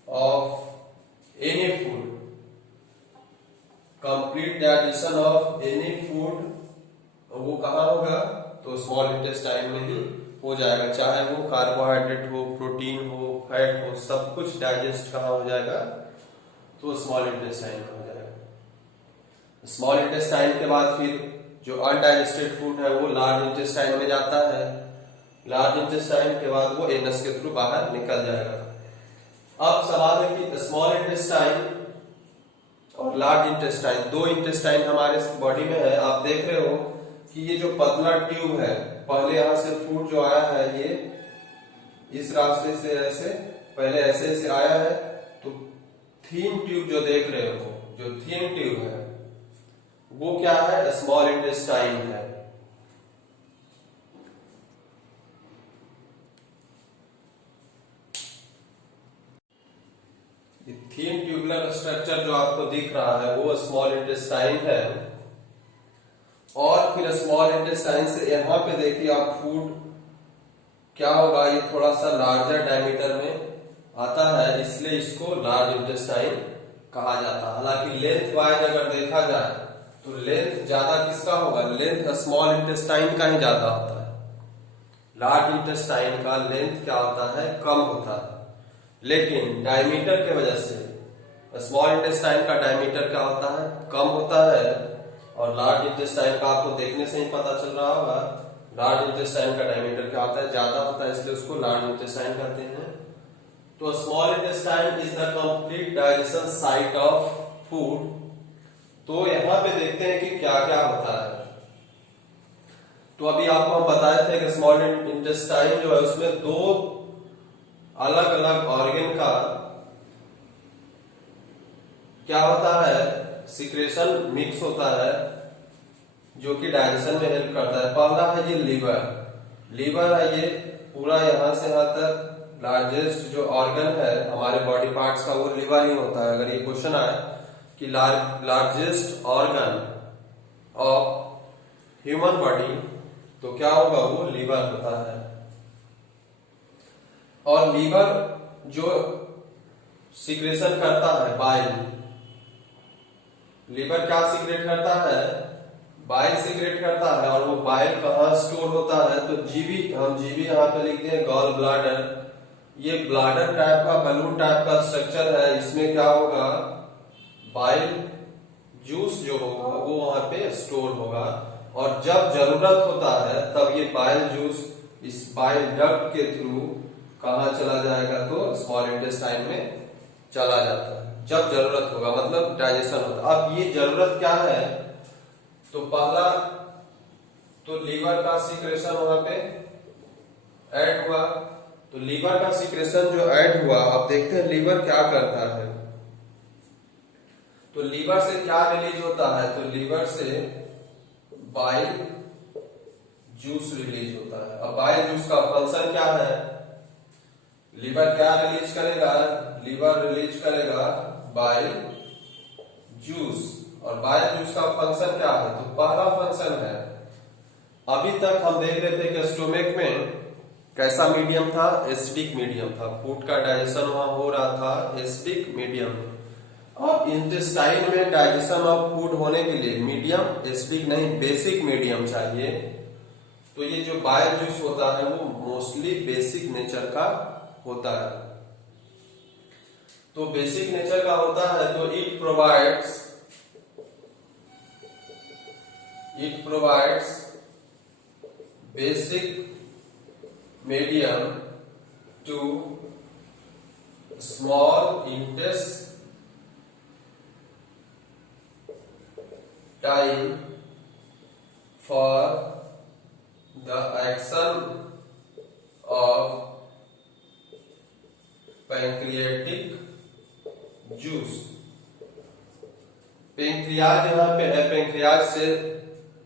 of any food, complete digestion of any food वो कहाँ होगा? तो स्मॉल इंटेस्टाइन में ही हो जाएगा, चाहे वो कार्बोहाइड्रेट हो, प्रोटीन हो, फैट हो, सब कुछ डाइजेस्ट कहाँ हो जाएगा? तो स्मॉल इंटेस्टाइन में हो जाएगा। स्मॉल इंटेस्टाइन के बाद फिर जो अनडाइजेस्टेड फूड है वो लार्ज इंटेस्टाइन में जाता है। लार्ज इंटेस्टाइन के बाद वो एनस के थ्रू बाहर निकल जाएगा। अब सवाल है कि स्मॉल इंटेस्टाइन और लार्ज इंटेस्टाइन, 2 इंटेस्टाइन हमारे बॉडी में है। आप देख रहे हो कि ये जो पतला ट्यूब है, पहले यहां से फूड जो आया है ये इस रास्ते से ऐसे पहले ऐसे आया है, तो थीन ट्यूब जो देख रहे हो, जो थीन ट्यूब है वो क्या है? स्मॉल इंटेस्टाइन है। थीन ट्यूबुलर स्ट्रक्चर जो आपको दिख रहा है वो स्मॉल इंटेस्टाइन है। और फिर स्मॉल इंटेस्टाइन से यहां पे देखिए आप फूड क्या होगा, ये थोड़ा सा लार्जर डायमीटर में आता है, इसलिए इसको लार्ज इंटेस्टाइन कहा जाता है। हालांकि लेंथ वाइज अगर देखा जाए तो लेंथ ज्यादा किसका होगा? लेंथ स्मॉल इंटेस्टाइन का ही ज्यादा होता है। लार्ज इंटेस्टाइन का लेंथ क्या होता है? कम होता है। लेकिन डायमीटर की वजह से स्मॉल इंटेस्टाइन का डायमीटर क्या होता है? कम होता है। और लार्ज इंटेस्टाइन का आपको देखने से ही पता चल रहा होगा, लार्ज इंटेस्टाइन का डायमीटर क्या होता है? ज्यादा होता है, इसलिए उसको लार्ज इंटेस्टाइन कहते हैं। तो small intestine is the complete digestion site of food. तो यहां पे देखते हैं कि क्या क्या होता है। तो अभी आपको हम बताए थे कि स्मॉल इंटेस्टाइन जो है उसमें 2 अलग अलग ऑर्गन का क्या होता है? सिक्रेशन मिक्स होता है, जो कि डाइजेशन में हेल्प करता है। पहला है ये लीवर। लीवर है ये पूरा यहां से यहां तक लार्जेस्ट जो ऑर्गन है हमारे बॉडी पार्ट्स का, वो लीवर ही होता है। अगर ये क्वेश्चन आए कि largest organ of human body, तो क्या होगा? वो लीवर होता है। और लीवर जो सिक्रेशन करता है बाइल, लीवर क्या सीक्रेट करता है? बाइल सीक्रेट करता है। और वो बाइल कहाँ स्टोर होता है? तो जीवी, हम जीवी यहाँ पे लिखते हैं गॉल ब्लाडर। ये ब्लाडर टाइप का, बलून टाइप का स्ट्रक्चर है। इसमें क्या होगा? बाइल जूस जो होगा वो वहां पे स्टोर होगा, और जब जरूरत होता है तब ये बाइल जूस इस बाइल डक्ट के थ्रू कहाँ चला जाएगा? तो स्मॉल इंटेस्टाइन में चला जाता है जब जरूरत होगा, मतलब डाइजेशन होता है। अब ये जरूरत क्या है? तो पहला तो लीवर का सिक्रेशन वहां पे ऐड हुआ। तो लीवर का सिक्रेशन जो ऐड हुआ, आप देखते हैं लीवर क्या करता है। तो लीवर से क्या रिलीज होता है? तो लीवर से बाइल जूस रिलीज होता है। अब बाइल जूस का फंक्शन क्या है? लीवर क्या रिलीज करेगा? लीवर रिलीज करेगा बाइल जूस। और बाइल जूस का फंक्शन क्या है? तो पहला फंक्शन है, अभी तक हम देख रहे थे कि स्टोमक में कैसा मीडियम था? एसिडिक मीडियम था। फूड का डाइजेशन वहां हो रहा था एसिडिक मीडियम में। और इंटेस्टाइन में डाइजेशन ऑफ फूड होने के लिए मीडियम एसिडिक नहीं, बेसिक मीडियम चाहिए। तो ये जो बाइल जूस होता है वो मोस्टली बेसिक नेचर का होता है। तो बेसिक नेचर का होता है तो it provides basic medium to small intestine for the action of pancreatic juice. Pancreas यहाँ पे है, पेंक्रियाज से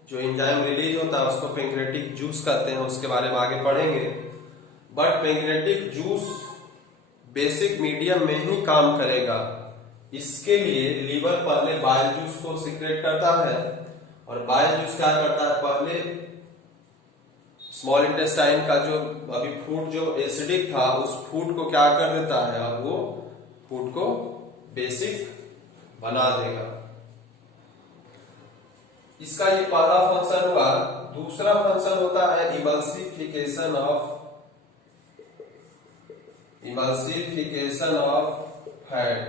जो एंजाइम रिलीज होता है उसको पैंक्रियाटिक जूस कहते हैं, उसके बारे में आगे पढ़ेंगे। But pancreatic juice basic medium में ही काम करेगा। इसके लिए लीवर पहले बाइल जूस को सीक्रेट करता है, और बाइल जूस क्या करता है? पहले स्मॉल इंटेस्टाइन का जो अभी फूड जो एसिडिक था उस फूड को क्या कर देता है? अब वो फूड को बेसिक बना देगा। इसका ये पहला फंक्शन हुआ। दूसरा फंक्शन होता है इमल्सिफिकेशन ऑफ फैट।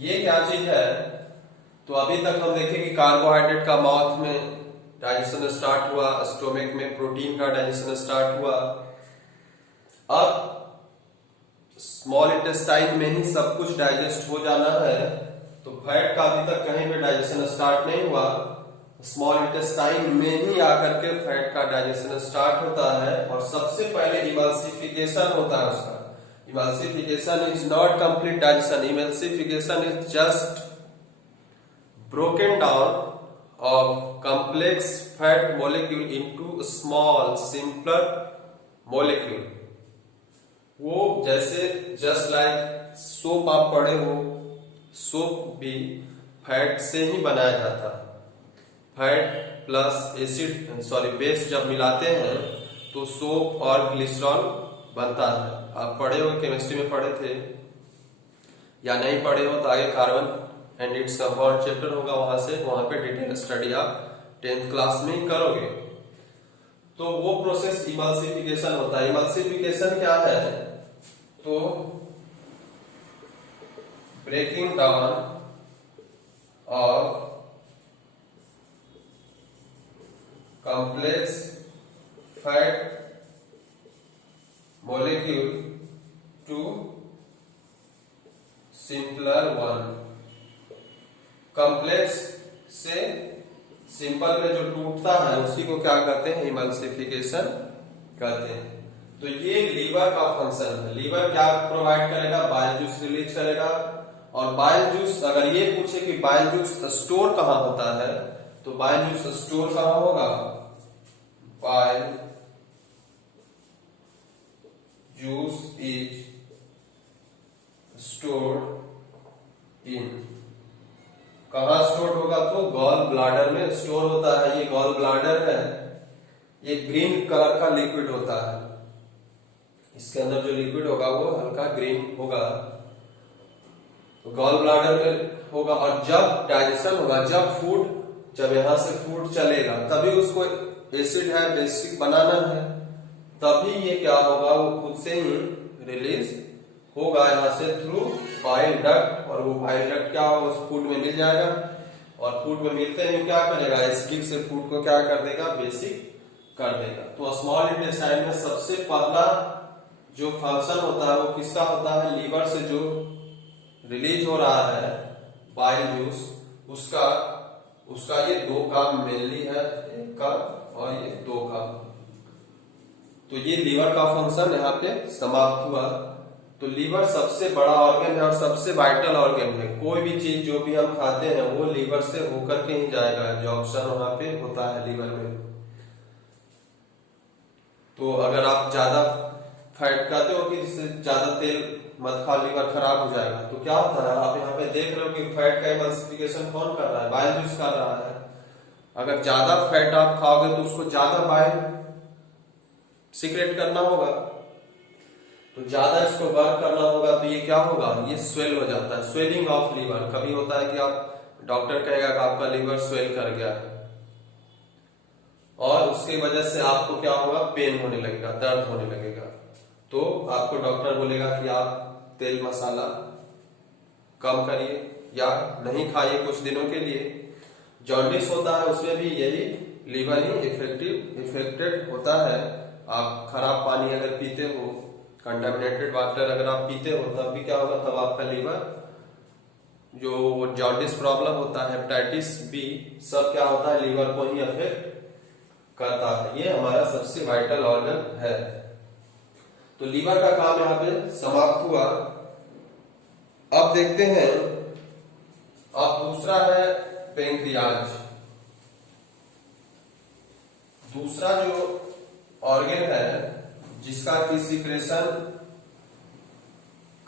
ये क्या चीज है? तो अभी तक हम देखें कि कार्बोहाइड्रेट का माउथ में डाइजेशन स्टार्ट हुआ, स्टोमक में प्रोटीन का डाइजेशन स्टार्ट हुआ। अब स्मॉल इंटेस्टाइन में ही सब कुछ डाइजेस्ट हो जाना है, तो फैट का अभी तक कहीं भी डाइजेशन स्टार्ट नहीं हुआ। स्मॉल इंटेस्टाइन में ही आकर के फैट का डाइजेशन स्टार्ट होता है, और सबसे पहले इमल्सिफिकेशन होता है उसका। Emulsification is not complete digestion, emulsification is just broken down of complex fat molecule into small simpler molecule। वो जैसे जस्ट लाइक सोप आप पढ़े हो, सोप भी फैट से ही बनाया जाता है। फैट प्लस बेस जब मिलाते हैं तो सोप और ग्लिसरॉल बनता है। आप पढ़े हो, केमिस्ट्री में पढ़े थे, या नहीं पढ़े हो तो आगे carbon and its compound chapter होगा, वहां पे डिटेल स्टडी आप 10th क्लास में ही करोगे। तो वो प्रोसेस इमल्सिफिकेशन होता है। इमल्सिफिकेशन क्या है? तो breaking down of complex fat molecule to simpler one। Complex से सिंपल में जो टूटता है उसी को क्या कहते हैं? इमल्सिफिकेशन कहते हैं। तो ये लीवर का फंक्शन है। लीवर क्या प्रोवाइड करेगा? बाइल जूस रिलीज करेगा। और बाइल जूस, अगर ये पूछे कि बाइल जूस स्टोर कहाँ होता है, तो बाइल जूस स्टोर कहाँ होगा? Bile juice is stored in, कहाँ स्टोर होगा? तो गॉल ब्लाडर में स्टोर होता है। ये गॉल ब्लाडर है, ये ग्रीन कलर का लिक्विड होता है। इसके अंदर जो लिक्विड होगा वो हल्का ग्रीन होगा, तो गॉल ब्लाडर में होगा। और जब डाइजेशन होगा, जब यहां से फूड चलेगा, तभी उसको एसिड है बेसिक बनाना है, तभी ये क्या होगा? वो खुद से ही रिलीज होगा यहाँ से थ्रू बाइल डक्ट। और वो बाइल डक्ट क्या होगा? उस फूड में मिल जाएगा, और फूड में मिलते ही क्या करेगा? एसिडिक से फूड को क्या कर देगा? बेसिक कर देगा। तो स्मॉल इंटेस्टाइन में सबसे पहला जो फंक्शन होता है वो किसका होता है? लीवर से जो रिलीज हो रहा है बाइल जूस, उसका ये दो काम मेनली है, एक का और ये दो का। तो ये लीवर का फंक्शन यहाँ पे समाप्त हुआ। तो लीवर सबसे बड़ा ऑर्गन है और सबसे वाइटल ऑर्गन है। कोई भी चीज जो भी हम खाते हैं वो लीवर से होकर के ही जाएगा, एब्जॉर्प्शन वहां पे होता है लीवर में। तो अगर आप ज्यादा फैट खाते हो कि जिससे ज्यादा तेल मत खा, लीवर खराब हो जाएगा, तो क्या होता है आप यहाँ पे देख रहे हो कि फैट का एमल्सिफिकेशन कौन कर रहा है, बाइल जूस कर रहा है। अगर ज्यादा फैट आप खाओगे तो उसको ज्यादा बाइल सीक्रेट करना होगा, तो ज्यादा इसको वर्क करना होगा, तो ये क्या होगा, ये स्वेल हो जाता है, स्वेलिंग ऑफ लीवर। कभी होता है कि आप डॉक्टर कहेगा कि आपका लीवर स्वेल कर गया है और उसकी वजह से आपको क्या होगा, पेन होने लगेगा, दर्द होने लगेगा। तो आपको डॉक्टर बोलेगा कि आप तेल मसाला कम करिए या नहीं खाइए कुछ दिनों के लिए। जॉन्डिस होता है उसमें भी यही लीवर ही इफेक्टेड होता है। आप खराब पानी अगर पीते हो, कंटामिनेटेड वाटर अगर आप पीते हो, तब भी क्या होगा, तब आपका लीवर जो जॉन्डिस प्रॉब्लम होता है, हेपेटाइटिस बी, सब क्या होता है, लीवर को ही अफेक्ट करता है। ये हमारा सबसे वाइटल ऑर्गन है। तो लीवर का काम यहाँ पे समाप्त हुआ। अब देखते हैं, अब दूसरा है पेंक्रियाज। दूसरा जो ऑर्गन है जिसका की सिक्रेशन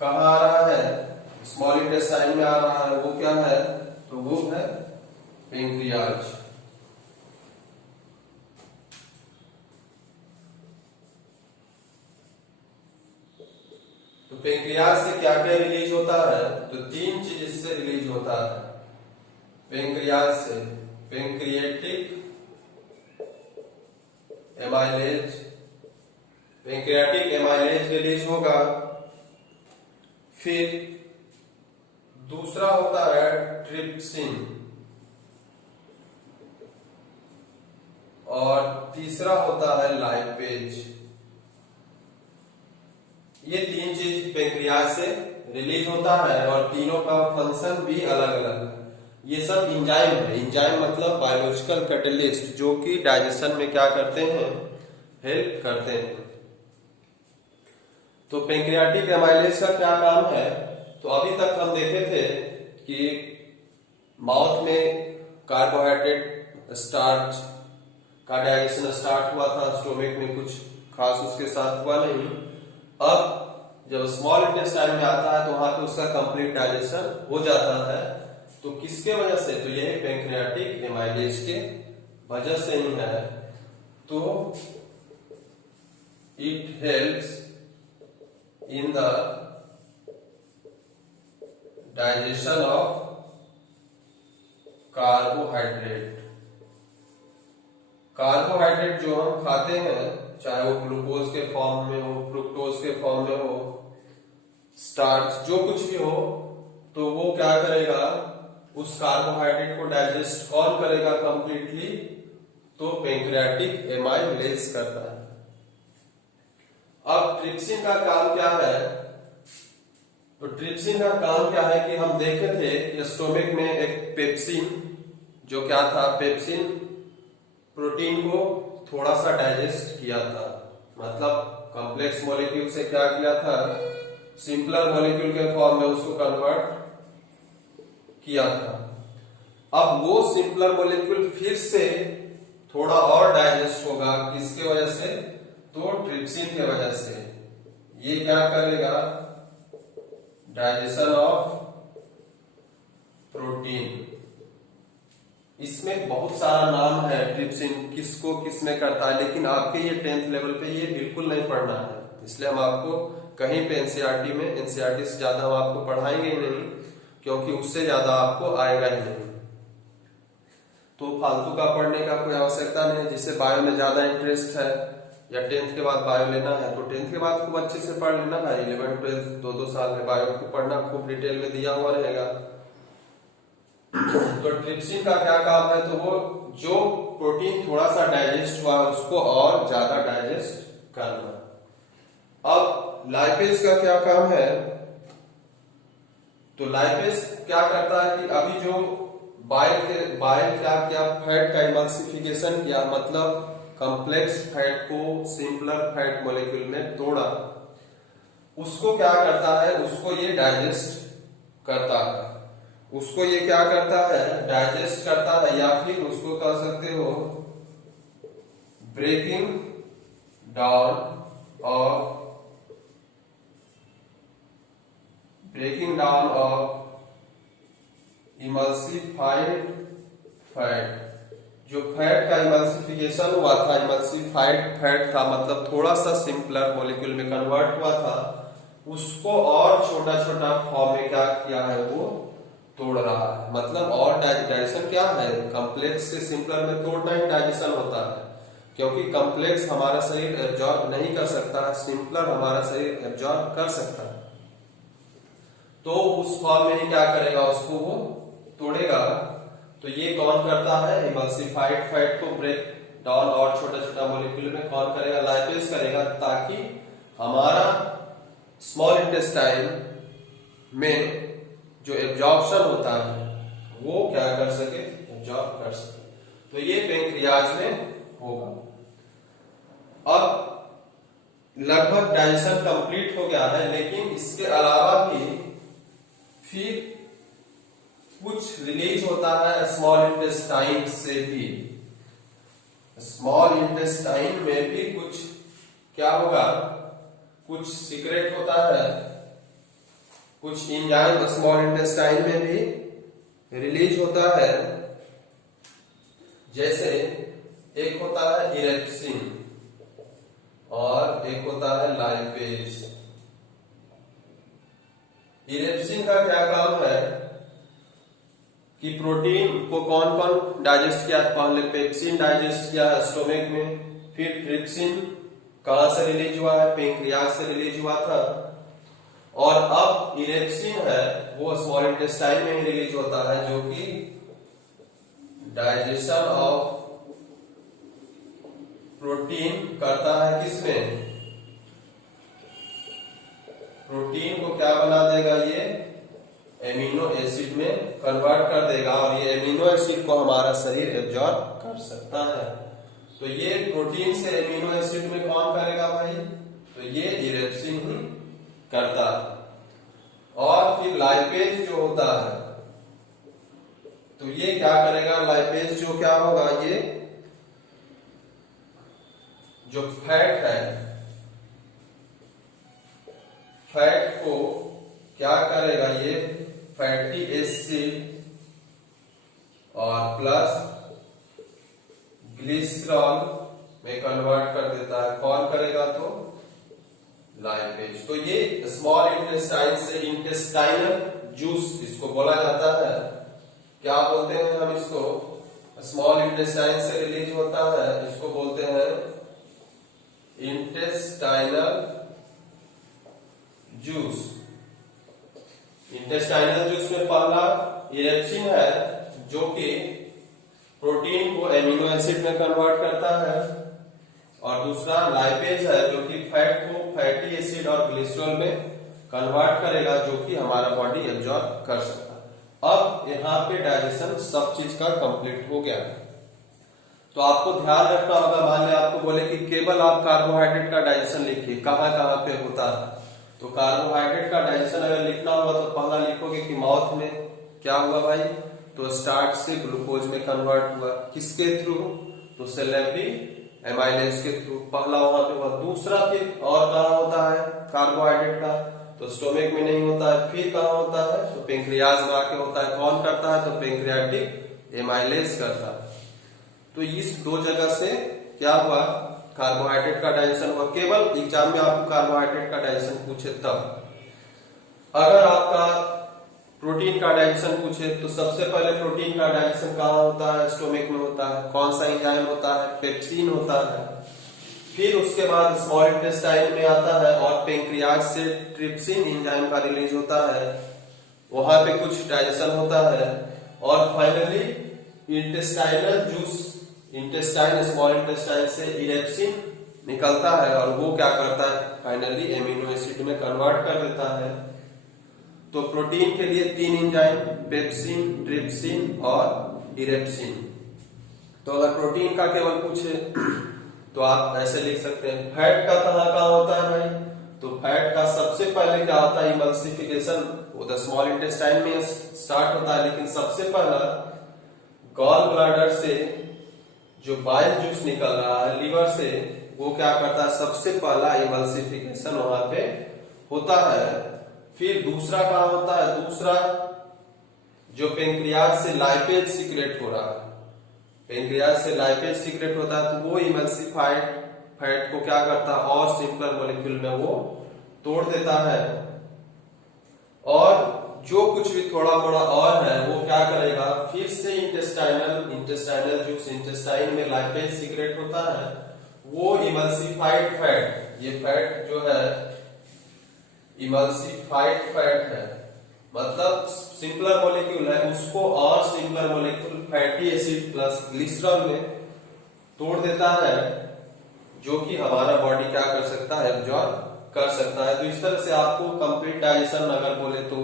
कहाँ आ रहा है, स्मॉल इंटेस्टाइन में आ रहा है, वो क्या है, तो वो है पेंक्रियाज। तो पेंक्रियाज से क्या क्या रिलीज होता है, तो 3 चीज इससे रिलीज होता है पेंक्रियाज से। Pancreatic amylase, pancreatic amylase release होगा। फिर दूसरा होता है ट्रिप्सिन, और तीसरा होता है लाइपेज। ये 3 चीज पेंक्रियाज से रिलीज होता है और तीनों का फंक्शन भी अलग अलग है। ये सब इंजाइम है। इंजाइम मतलब बायोलॉजिकल कैटलिस्ट, जो कि डाइजेशन में क्या करते हैं, हेल्प करते हैं। तो पेंक्रियाटिक एमाइलेज का क्या काम है, तो अभी तक हम देखे थे कि माउथ में कार्बोहाइड्रेट स्टार्च का डाइजेशन स्टार्ट हुआ था, स्टोमक में कुछ खास उसके साथ हुआ नहीं। अब जब स्मॉल इंटेस्टाइन में आता है तो वहां पे उसका कंप्लीट डाइजेशन हो जाता है। तो किसके वजह से, तो यही पेंक्रियाटिक एमाइलेज के वजह से ही है। तो it helps in the digestion of carbohydrate. Carbohydrate जो हम खाते हैं, चाहे वो ग्लूकोज के फॉर्म में हो, फ्रुक्टोज के फॉर्म में हो, स्टार्च, जो कुछ भी हो, तो वो क्या करेगा, उस कार्बोहाइड्रेट को डाइजेस्ट कौन करेगा कंप्लीटली, तो पेंक्रियाटिक एमाइलेज करता है। अब ट्रिप्सिन का काम क्या है, तो ट्रिप्सिन का काम क्या है कि हम देखे थे कि स्टोमक में एक पेप्सिन, जो क्या था, पेप्सिन प्रोटीन को थोड़ा सा डाइजेस्ट किया था, मतलब कॉम्प्लेक्स मॉलिक्यूल से क्या किया था, सिंपलर मॉलिक्यूल के फॉर्म में उसको कन्वर्ट किया था। अब वो सिंपलर मॉलिक्यूल फिर से थोड़ा और डाइजेस्ट होगा, किसके वजह से, तो ट्रिप्सिन के वजह से। ये क्या करेगा, डाइजेशन ऑफ प्रोटीन। इसमें बहुत सारा नाम है ट्रिप्सिन, किसको किसमें करता है, लेकिन आपके ये 10th लेवल पे ये बिल्कुल नहीं पढ़ना है, इसलिए हम आपको कहीं पे एनसीईआरटी में, एनसीईआरटी से ज्यादा हम आपको पढ़ाएंगे ही नहीं, क्योंकि उससे ज्यादा आपको आएगा ही नहीं। तो फालतू का पढ़ने का कोई आवश्यकता नहीं है। जिसे बायो में ज्यादा इंटरेस्ट है या 10th के बाद बायो लेना है, तो 10th के बाद खूब अच्छे से पढ़ लेना भाई। 11th 12th 2-2 साल में बायो को पढ़ना, खूब डिटेल में दिया हुआ रहेगा। तो ट्रिप्सिन का क्या काम है, तो वो जो प्रोटीन थोड़ा सा डाइजेस्ट हुआ है उसको और ज्यादा डाइजेस्ट करना। अब लाइपेज का क्या काम है, तो लाइपेज क्या करता है कि अभी जो बाइल क्या किया, फैट का इमल्सिफिकेशन किया, मतलब कॉम्प्लेक्स फैट को सिंपलर फैट मॉलिक्यूल में तोड़ा। उसको क्या करता है, उसको ये डाइजेस्ट करता है, उसको ये क्या करता है, डाइजेस्ट करता है, या फिर उसको कह सकते हो breaking down of emulsified fat. जो फैट का इमल्सिफिकेशन हुआ था, इमल्सिफाइड फैट था, मतलब थोड़ा सा सिंपलर मॉलिक्यूल में कन्वर्ट हुआ था, उसको और छोटा छोटा फॉर्म में क्या किया है, वो तोड़ रहा है। मतलब और डाइजेशन क्या है, कॉम्प्लेक्स से सिंपलर में तोड़ना ही डाइजेशन होता है, क्योंकि कॉम्प्लेक्स हमारा शरीर एब्जॉर्ब नहीं कर सकता है, सिंपलर हमारा शरीर एब्जॉर्ब कर सकता है। तो उस फॉर्म में ही क्या करेगा, उसको वो तोड़ेगा। तो ये कौन करता है, इमल्सिफाइड फैट को ब्रेक डाउन और छोटा छोटा मॉलिक्यूल में कौन करेगा, लाइपेज करेगा, ताकि हमारा स्मॉल इंटेस्टाइन में जो एब्जॉर्प्शन होता है वो क्या कर सके, एब्जॉर्ब कर सके। तो ये पेंक्रियाज में होगा। अब लगभग डाइजेशन कंप्लीट हो गया है, लेकिन इसके अलावा भी फिर कुछ रिलीज होता है स्मॉल इंटेस्टाइन से भी। स्मॉल इंटेस्टाइन में भी कुछ क्या होगा, कुछ सीक्रेट होता है, कुछ एंजाइम स्मॉल इंटेस्टाइन में भी रिलीज होता है। जैसे एक होता है इरेप्सिन और एक होता है लाइपेज। इरेप्सिन का क्या काम है कि प्रोटीन को कौन कौन डाइजेस्ट किया, पहले पेप्सिन डाइजेस्ट किया है स्टोमक में, फिर ट्रिप्सिन कहां से रिलीज हुआ है, पेंक्रियाज से रिलीज हुआ था, और अब इरेप्सिन है वो स्मॉल इंटेस्टाइन में ही रिलीज होता है, जो कि डाइजेशन ऑफ प्रोटीन करता है। किसमें, प्रोटीन को क्या बना देगा, ये एमिनो एसिड में कन्वर्ट कर देगा, और ये एमिनो एसिड को हमारा शरीर एब्जॉर्ब कर सकता है। तो ये प्रोटीन से एमिनो एसिड में कौन करेगा भाई, तो ये इरेप्सिन ही करता है। और फिर लाइपेज जो होता है, तो ये क्या करेगा, लाइपेज जो क्या होगा, ये जो फैट है, फैट को क्या करेगा, ये फैटी एसिड और प्लस ग्लिसरॉल में कन्वर्ट कर देता है। कौन करेगा, तो लाइपेज। तो ये स्मॉल इंटेस्टाइन से इंटेस्टाइनल जूस इसको बोला जाता है। क्या बोलते हैं हम इसको, स्मॉल इंटेस्टाइन से रिलीज होता है, इसको बोलते हैं इंटेस्टाइनल जूस। इंटेस्टाइनल जूस में पहला इरेप्सिन है जो कि प्रोटीन को एमिनो एसिड में कन्वर्ट करता है, और दूसरा लाइपेज है जो कि फैट को फैटी एसिड और ग्लिसरॉल में कन्वर्ट करेगा, जो कि हमारा बॉडी एब्जॉर्ब कर सकता है। अब यहाँ पे डाइजेशन सब चीज का कंप्लीट हो गया। तो आपको ध्यान रखना होगा, मान लिया आपको बोले कि केवल आप कार्बोहाइड्रेट का डाइजेशन लिखिए, कहाँ कहाँ पे होता है। तो कार्बोहाइड्रेट का डाइजेशन अगर लिखना होगा तो पहला लिखोगे कि माउथ में क्या हुआ भाई, तो स्टार्च से ग्लूकोज में कन्वर्ट हुआ, किसके थ्रू, तो सेलेब्री एमाइलेज के थ्रू, पहला वहां पे हुआ। दूसरा फिर और कहाँ होता है कार्बोहाइड्रेट का, तो स्टोमक में नहीं होता है, फिर कहाँ होता है, तो पेंक्रियाज में आके होता है। कौन करता है, तो पेंक्रियाटिक एमाइलेज करता है। तो इस दो जगह से क्या हुआ, कार्बोहाइड्रेट का डाइजेशन हुआ। केवल एग्जाम में आपको कार्बोहाइड्रेट का डाइजेशन पूछे तब। अगर आपका प्रोटीन का डाइजेशन पूछे तो सबसे पहले प्रोटीन का डाइजेशन कहाँ होता है, स्टोमक में होता है। कौन सा एंजाइम होता है, पेप्सिन होता है। फिर उसके बाद स्मॉल इंटेस्टाइन में आता है और पेंक्रियाज से ट्रिप्सिन एंजाइम का रिलीज होता है, वहां पे कुछ डाइजेशन होता है। और finally intestinal juice, intestine small intestine से इरेप्सिन निकलता है, और वो क्या करता है, फाइनली एमिनो एसिड में कन्वर्ट कर देता है। तो प्रोटीन के लिए 3 एंजाइम, पेप्सिन, ट्रिप्सिन और इरेप्सिन। तो अगर प्रोटीन का केवल पूछे तो आप ऐसे लिख सकते हैं। फैट का कहाँ कहाँ होता है भाई, तो फैट का सबसे पहले क्या होता है, इमल्सिफिकेशन वो द स्मॉल इंटेस्टाइन में स्टार्ट होता है, लेकिन सबसे पहला गॉल ब्लैडर से जो बाइल जूस निकल रहा है लीवर से, वो क्या करता है, सबसे पहला इमल्सिफिकेशन वहां पे होता है। फिर दूसरा क्या होता है, दूसरा जो पेंक्रियाज से लाइपेज सीक्रेट हो रहा है, पेंक्रियाज से लाइपेज सीक्रेट होता है, तो वो इमल्सिफाइड फैट को क्या करता है और सिंपलर मॉलिक्यूल में वो तोड़ देता है, और जो कुछ भी थोड़ा मोड़ा और है वो क्या करेगा, फिर से इंटेस्टाइनल जूस, इंटेस्टाइन में लाइपेज सीक्रेट होता है, वो इमल्सिफाइड फैट, ये फैट जो है इमल्सिफाइड फैट है, मतलब सिंपलर मॉलिक्यूल है, उसको और simpler molecule fatty acid plus glycerol में तोड़ देता है, जो कि हमारा बॉडी क्या कर सकता है, एब्जॉर्ब कर सकता है। तो इस तरह से आपको कंप्लीट डाइजेशन अगर बोले तो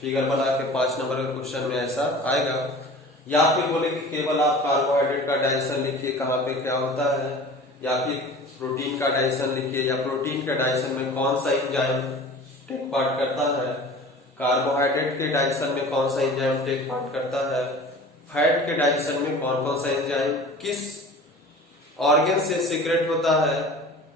फिगर बना के 5 नंबर के क्वेश्चन में ऐसा आएगा, या फिर बोले कि केवल आप कार्बोहाइड्रेट का डाइजेशन लिखिए कहाँ पे क्या होता है, या फिर प्रोटीन का डाइजेशन लिखिए, या प्रोटीन के डाइजेशन में कौन सा एंजाइम टेक पार्ट करता है, कार्बोहाइड्रेट के डाइजेशन में कौन सा एंजाइम टेक पार्ट करता है, फैट के डाइजेशन में कौन कौन सा एंजाइम किस ऑर्गन से सीक्रेट होता है,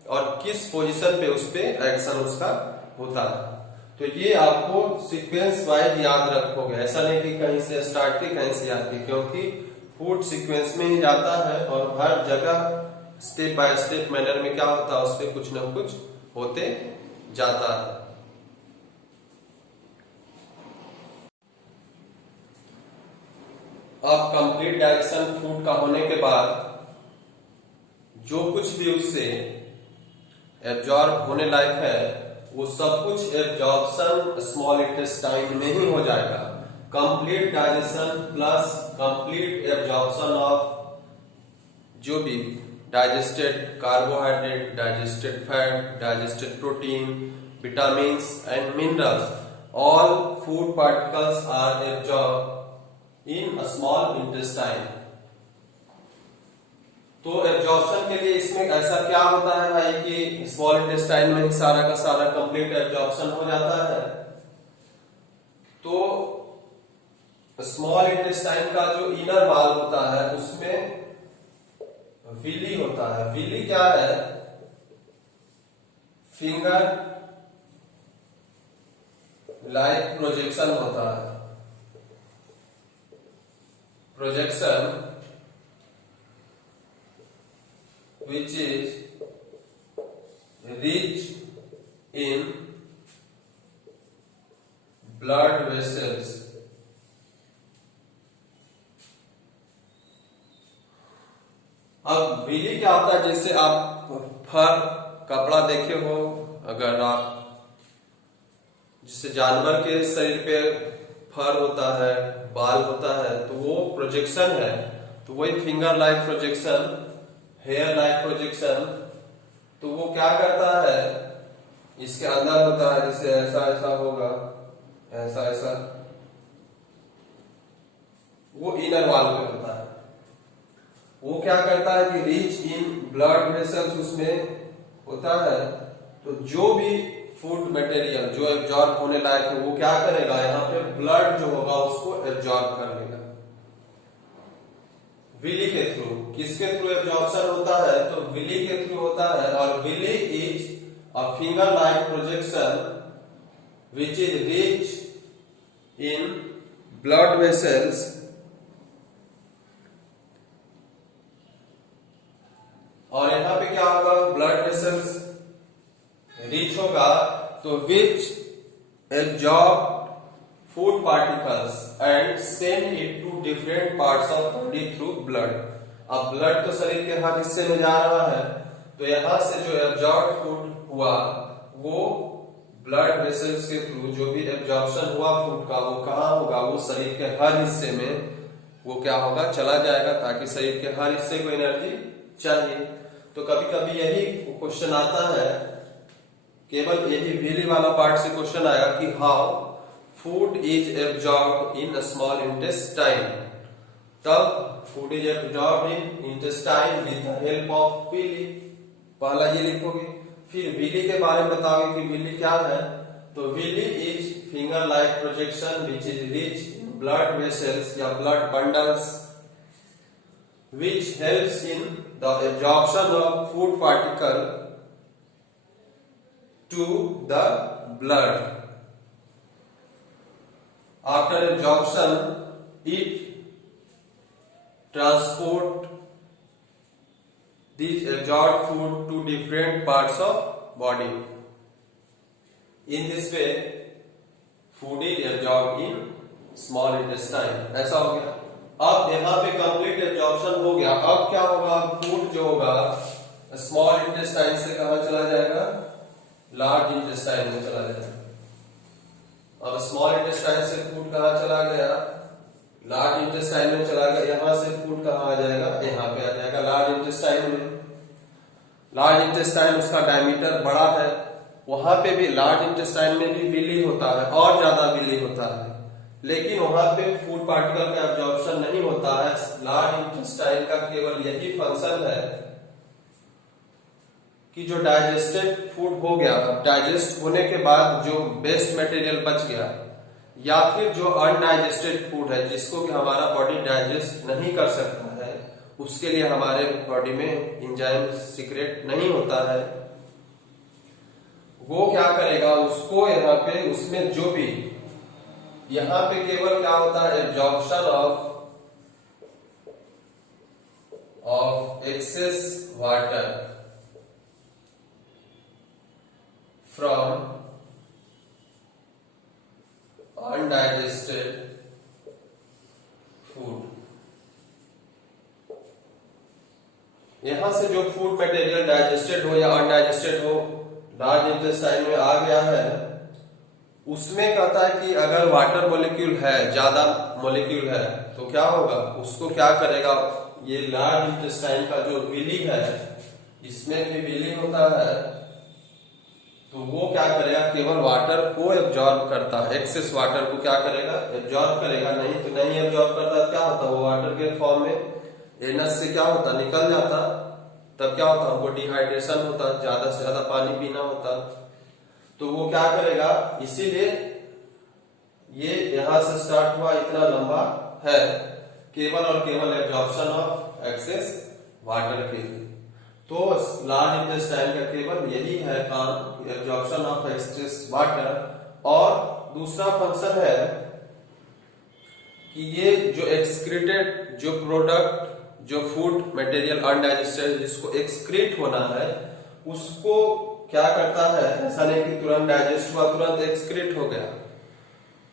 और किस पोजीशन पे उस पे एक्शन उसका होता है। तो ये आपको सीक्वेंस वाइज याद रखोगे, ऐसा नहीं कि कहीं से स्टार्ट की कहीं से याद की, क्योंकि फूड सीक्वेंस में ही जाता है और हर जगह स्टेप बाय स्टेप मैनर में क्या होता है, उस पे कुछ ना कुछ होते जाता है। अब कंप्लीट डाइजेशन फूड का होने के बाद जो कुछ भी उससे एब्जॉर्ब होने लायक है वो सब कुछ एब्जॉर्प्शन स्मॉल इंटेस्टाइन में ही हो जाएगा। Complete digestion plus complete absorption of जो भी digested carbohydrate, digested fat, digested protein, vitamins and minerals, all food particles are absorb in a small intestine. तो एब्जॉर्प्शन के लिए इसमें ऐसा क्या होता है भाई कि स्मॉल इंटेस्टाइन में ही सारा का सारा कंप्लीट एब्जॉर्प्शन हो जाता है। तो स्मॉल इंटेस्टाइन का जो इनर वॉल होता है उसमें विली होता है। विली क्या है, फिंगर लाइक प्रोजेक्शन होता है, projection which is rich in blood vessels। अब विली क्या होता है, जैसे आप फर कपड़ा देखे हो, अगर आप जिससे जानवर के शरीर पे फर होता है, बाल होता है, तो वो प्रोजेक्शन है। तो वही finger like projection, hair like projection, तो वो क्या करता है, इसके अंदर होता है, जैसे ऐसा ऐसा होगा, ऐसा ऐसा, वो इनर वॉल पे होता है। वो क्या करता है कि रिच इन ब्लड वेसल्स उसमें होता है। तो जो भी फूड मटेरियल जो एब्जॉर्ब होने लायक है वो क्या करेगा, यहाँ पे ब्लड जो होगा उसको एब्जॉर्ब कर लेगा विली के थ्रू। किसके थ्रू एब्जॉर्प्शन होता है, तो विली के थ्रू होता है। और villi is a finger like projection which is rich in blood vessels और यहाँ पे क्या होगा, ब्लड वेसल्स रिच होगा, तो which absorb food particles and send it to different parts of body through blood. अब ब्लड तो शरीर के हर हिस्से में जा रहा है, तो यहाँ से जो एब्जॉर्ब फूड हुआ वो ब्लड वेसल्स के थ्रू जो भी एब्जॉर्प्शन हुआ फूड का वो कहाँ होगा, वो शरीर के हर हिस्से में वो क्या होगा, चला जाएगा, ताकि शरीर के हर हिस्से को एनर्जी चाहिए। तो कभी कभी यही क्वेश्चन आता है, केवल यही विली वाला पार्ट से क्वेश्चन आएगा कि how food is absorbed in small intestine. तब food is absorbed in intestine with the help of villi, पहला ये लिखोगे। फिर विली के बारे में बताओगे कि विली क्या है। तो villi is finger like projection which is rich in blood vessels या blood bundles which helps in the absorption of food particle to the blood. After absorption, it transport these absorbed food to different parts of body. In this way, food is absorbed in small intestine. ऐसा हो गया। अब यहाँ पे complete absorption हो गया। अब क्या होगा, फूड जो होगा स्मॉल इंटेस्टाइन से कहां चला जाएगा, लार्ज इंटेस्टाइन में चला जाएगा। अब स्मॉल इंटेस्टाइन से फूड कहां चला गया, लार्ज इंटेस्टाइन में चला गया। यहां से फूड कहां आ जाएगा, यहाँ पे आ जाएगा लार्ज इंटेस्टाइन में। लार्ज इंटेस्टाइन उसका डायमीटर बड़ा है, वहां पे भी लार्ज इंटेस्टाइन में भी विली होता है और ज्यादा विली होता है, लेकिन वहां पे फूड पार्टिकल का एब्जॉर्प्शन नहीं होता है। लार्ज इंटेस्टाइन का केवल यही फंक्शन है कि जो डाइजेस्टेड फूड हो गया, डाइजेस्ट होने के बाद जो वेस्ट मटेरियल बच गया या फिर जो अनडाइजेस्टेड फूड है जिसको कि हमारा बॉडी डाइजेस्ट नहीं कर सकता है, उसके लिए हमारे बॉडी में एंजाइम सीक्रेट नहीं होता है, वो क्या करेगा, उसको यहाँ पे उसमें जो भी यहां पे केवल क्या होता है, absorption of excess water from undigested food. यहां से जो फूड मटेरियल डाइजेस्टेड हो या अनडाइजेस्टेड हो, लार्ज इंटेस्टाइन में आ गया है, उसमें कहता है कि अगर वाटर मॉलिक्यूल है, ज्यादा मॉलिक्यूल है, तो क्या होगा, उसको क्या करेगा, ये लार्ज इंटेस्टाइन का जो विली है, इसमें भी विली होता है, तो वो क्या करेगा, केवल वाटर को एब्जॉर्ब करता है, एक्सेस वाटर को क्या करेगा, एब्जॉर्ब करेगा। नहीं तो नहीं एब्जॉर्ब करता, क्या होता, वो वाटर के फॉर्म में एनस से क्या होता, निकल जाता, तब क्या होता, हमको डिहाइड्रेशन होता, ज्यादा से ज्यादा पानी पीना होता, तो वो क्या करेगा, इसीलिए ये यहां से स्टार्ट हुआ, इतना लंबा है, केवल और केवल एब्जॉर्प्शन ऑफ एक्सेस वाटर के लिए। तो लार्ज इंटेस्टाइन का केवल यही है काम, एब्जॉर्प्शन ऑफ एक्सेस वाटर। और दूसरा फंक्शन है कि ये जो एक्सक्रीटेड जो प्रोडक्ट, जो फूड मटेरियल अनडाइजेस्टेड जिसको एक्सक्रीट होना है, उसको क्या करता है, ऐसा नहीं कि तुरंत डाइजेस्ट हुआ तुरंत एक्सक्रीट हो गया,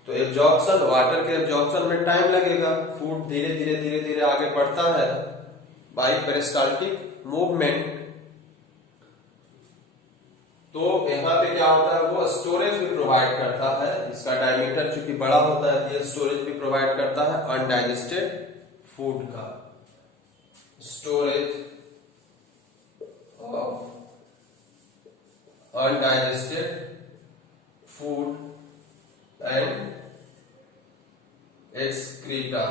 तो एब्जॉर्प्शन, वाटर के एब्जॉर्प्शन में टाइम लगेगा, फूड धीरे धीरे धीरे धीरे आगे बढ़ता है बाय पेरिस्टाल्टिक मूवमेंट। तो यहाँ पे क्या होता है, वो स्टोरेज भी प्रोवाइड करता है, इसका डायमीटर चूंकि बड़ा होता है, ये स्टोरेज भी प्रोवाइड करता है अनडाइजेस्टेड फूड का, storage of undigested food and excreta।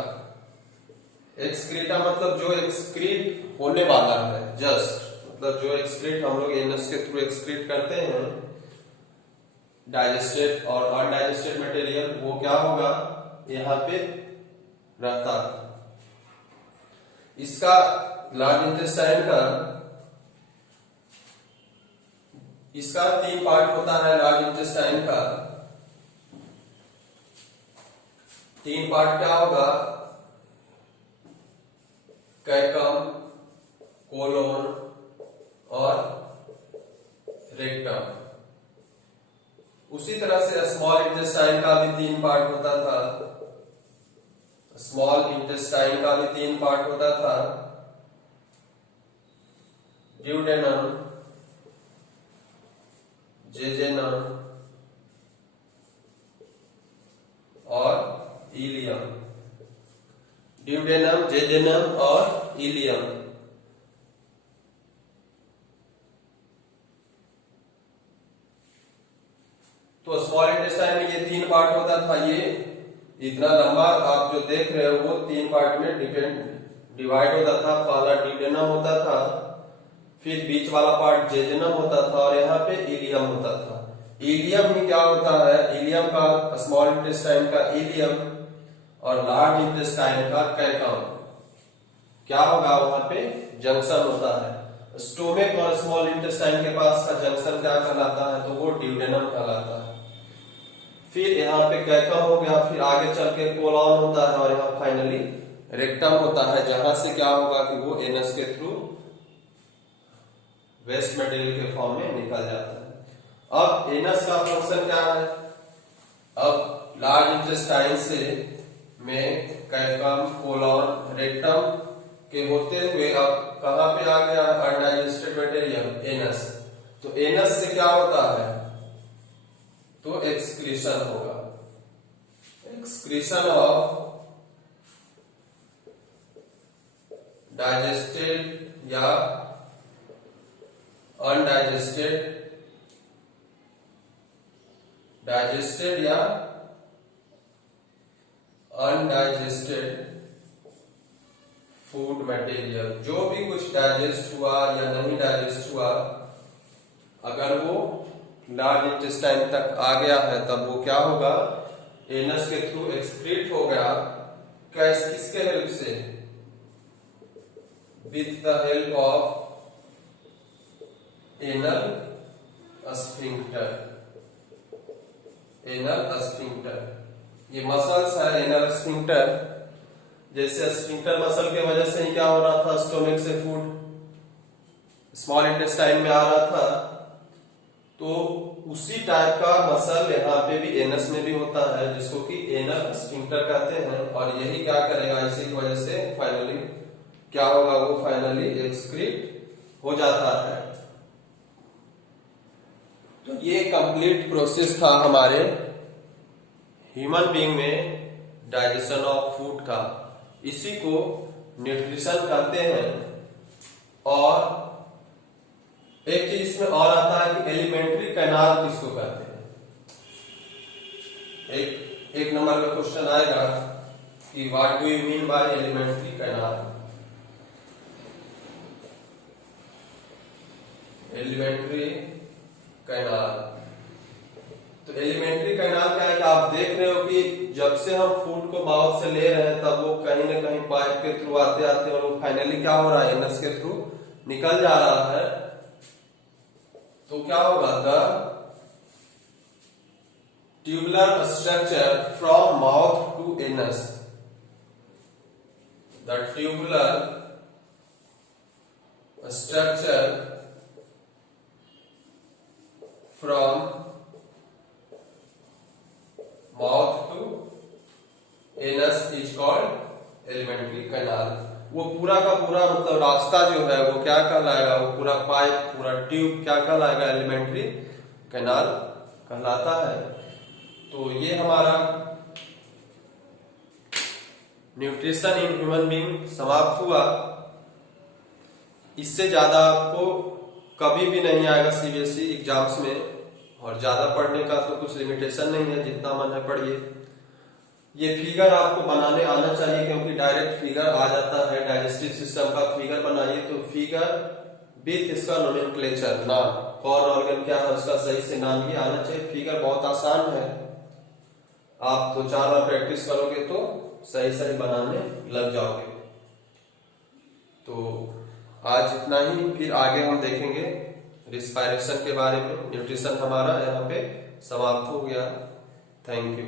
excreta मतलब जो एक्सक्रीट होने वाला है, जस्ट मतलब जो एक्सक्रीट हम लोग एनस के थ्रू एक्सक्रीट करते हैं, डाइजेस्टेड और अनडाइजेस्टेड मटेरियल, वो क्या होगा, यहाँ पे रहता है। इसका लार्ज इंटेस्टाइन का इसका 3 पार्ट होता है, लार्ज इंटेस्टाइन का 3 पार्ट क्या होगा, कैकम, कोलोन और रेक्टम। उसी तरह से स्मॉल इंटेस्टाइन का भी 3 पार्ट होता था, स्मॉल इंटेस्टाइन का भी 3 पार्ट होता था, ड्यूडेनम, जेजेनम और इलियम। ड्यूडेनम, जेजेनम और इलियम। तो स्मॉल इंटेस्टाइन में ये 3 पार्ट होता था, ये इतना लंबा आप जो देख रहे हो वो 3 पार्ट में डिवाइड होता था। पहला ड्यूडेनम होता था, फिर बीच वाला पार्ट जेजुनम होता था और यहाँ पे इलियम होता था। इलियम ही क्या होता है, इलियम का स्मॉल इंटेस्टाइन का इलियम और लार्ज इंटेस्टाइन का कैकम क्या होगा, वहां पे जंक्शन होता है। स्टोमक और स्मॉल इंटेस्टाइन के पास का जंक्शन क्या कहलाता है, तो वो ड्यूडेनम कहलाता है। फिर यहाँ पे कैकम हो गया, फिर आगे चल के कोलॉन होता है और यहाँ फाइनली रेक्टम होता है, जहां से क्या होगा कि वो एनस के थ्रू वेस्ट मटेरियल के फॉर्म में निकल जाता है। अब एनस का फंक्शन क्या है, अब लार्ज इंटेस्टाइन से में कैकम कोलॉन रेक्टम के होते हुए अब कहां पे आ गया, अनडाइजेस्टेड मटेरियल एनस। तो एनस से क्या होता है, तो एक्सक्रीशन होगा, एक्सक्रीशन ऑफ डाइजेस्टेड या अनडाइजेस्टेड, डाइजेस्टेड या अनडाइजेस्टेड फूड मटेरियल, जो भी कुछ डाइजेस्ट हुआ या नहीं डाइजेस्ट हुआ, अगर वो लार्ज इंटेस्टाइन तक आ गया है तब वो क्या होगा, एनस के थ्रू एक्सक्रीट हो गया। कैसे, किसके हेल्प से, with the help of anal sphincter, anal sphincter, ये मसल्स है एनल स्फिंक्टर। जैसे स्फिंक्टर मसल के वजह से ही क्या हो रहा था, स्टोमक से फूड स्मॉल इंटेस्टाइन में आ रहा था, तो उसी टाइप का मसल यहाँ पे भी एनस में भी होता है, जिसको कि एनल स्फिंक्टर कहते हैं। और यही क्या करेगा, इसी की वजह से फाइनली क्या होगा, वो फाइनली एक्सक्रीट हो जाता है। तो ये कंप्लीट प्रोसेस था हमारे ह्यूमन बीइंग में डाइजेशन ऑफ फूड का। इसी को न्यूट्रिशन कहते हैं। और एक चीज इसमें और आता है कि एलिमेंट्री कैनाल किसको कहते हैं। एक नंबर का क्वेश्चन आएगा कि what do you mean by alimentary canal. Alimentary canal, तो एलिमेंट्री कैनाल क्या है कि आप देख रहे हो कि जब से हम फूड को माउथ से ले रहे हैं तब वो कहीं ना कहीं पाइप के थ्रू आते आते और वो फाइनली क्या हो रहा है, एनस के थ्रू निकल जा रहा है। तो क्या होगा, the tubular structure from mouth to anus, the tubular structure from mouth to anus is called alimentary canal. वो पूरा का पूरा मतलब रास्ता जो है वो क्या कहलाएगा, वो पूरा पाइप पूरा ट्यूब क्या कहलाएगा, एलिमेंट्री कैनाल कहलाता है। तो ये हमारा न्यूट्रिशन इन ह्यूमन बीइंग समाप्त हुआ। इससे ज्यादा आपको कभी भी नहीं आएगा सीबीएसई एग्जाम्स में, और ज्यादा पढ़ने का तो कुछ लिमिटेशन नहीं है, जितना मन है पढ़िए। ये फिगर आपको बनाने आना चाहिए, क्योंकि डायरेक्ट फिगर आ जाता है। डाइजेस्टिव सिस्टम का फिगर बनाइए तो फिगर विथ इसका नोमेनक्लेचर, नाम, कौन ऑर्गन क्या है उसका सही से नाम भी आना चाहिए। फिगर बहुत आसान है, आप 2-4 बार प्रैक्टिस करोगे तो सही सही बनाने लग जाओगे। तो आज इतना ही, फिर आगे हम देखेंगे रिस्पायरेशन के बारे में। न्यूट्रिशन हमारा यहाँ पे समाप्त हो गया। Thank you.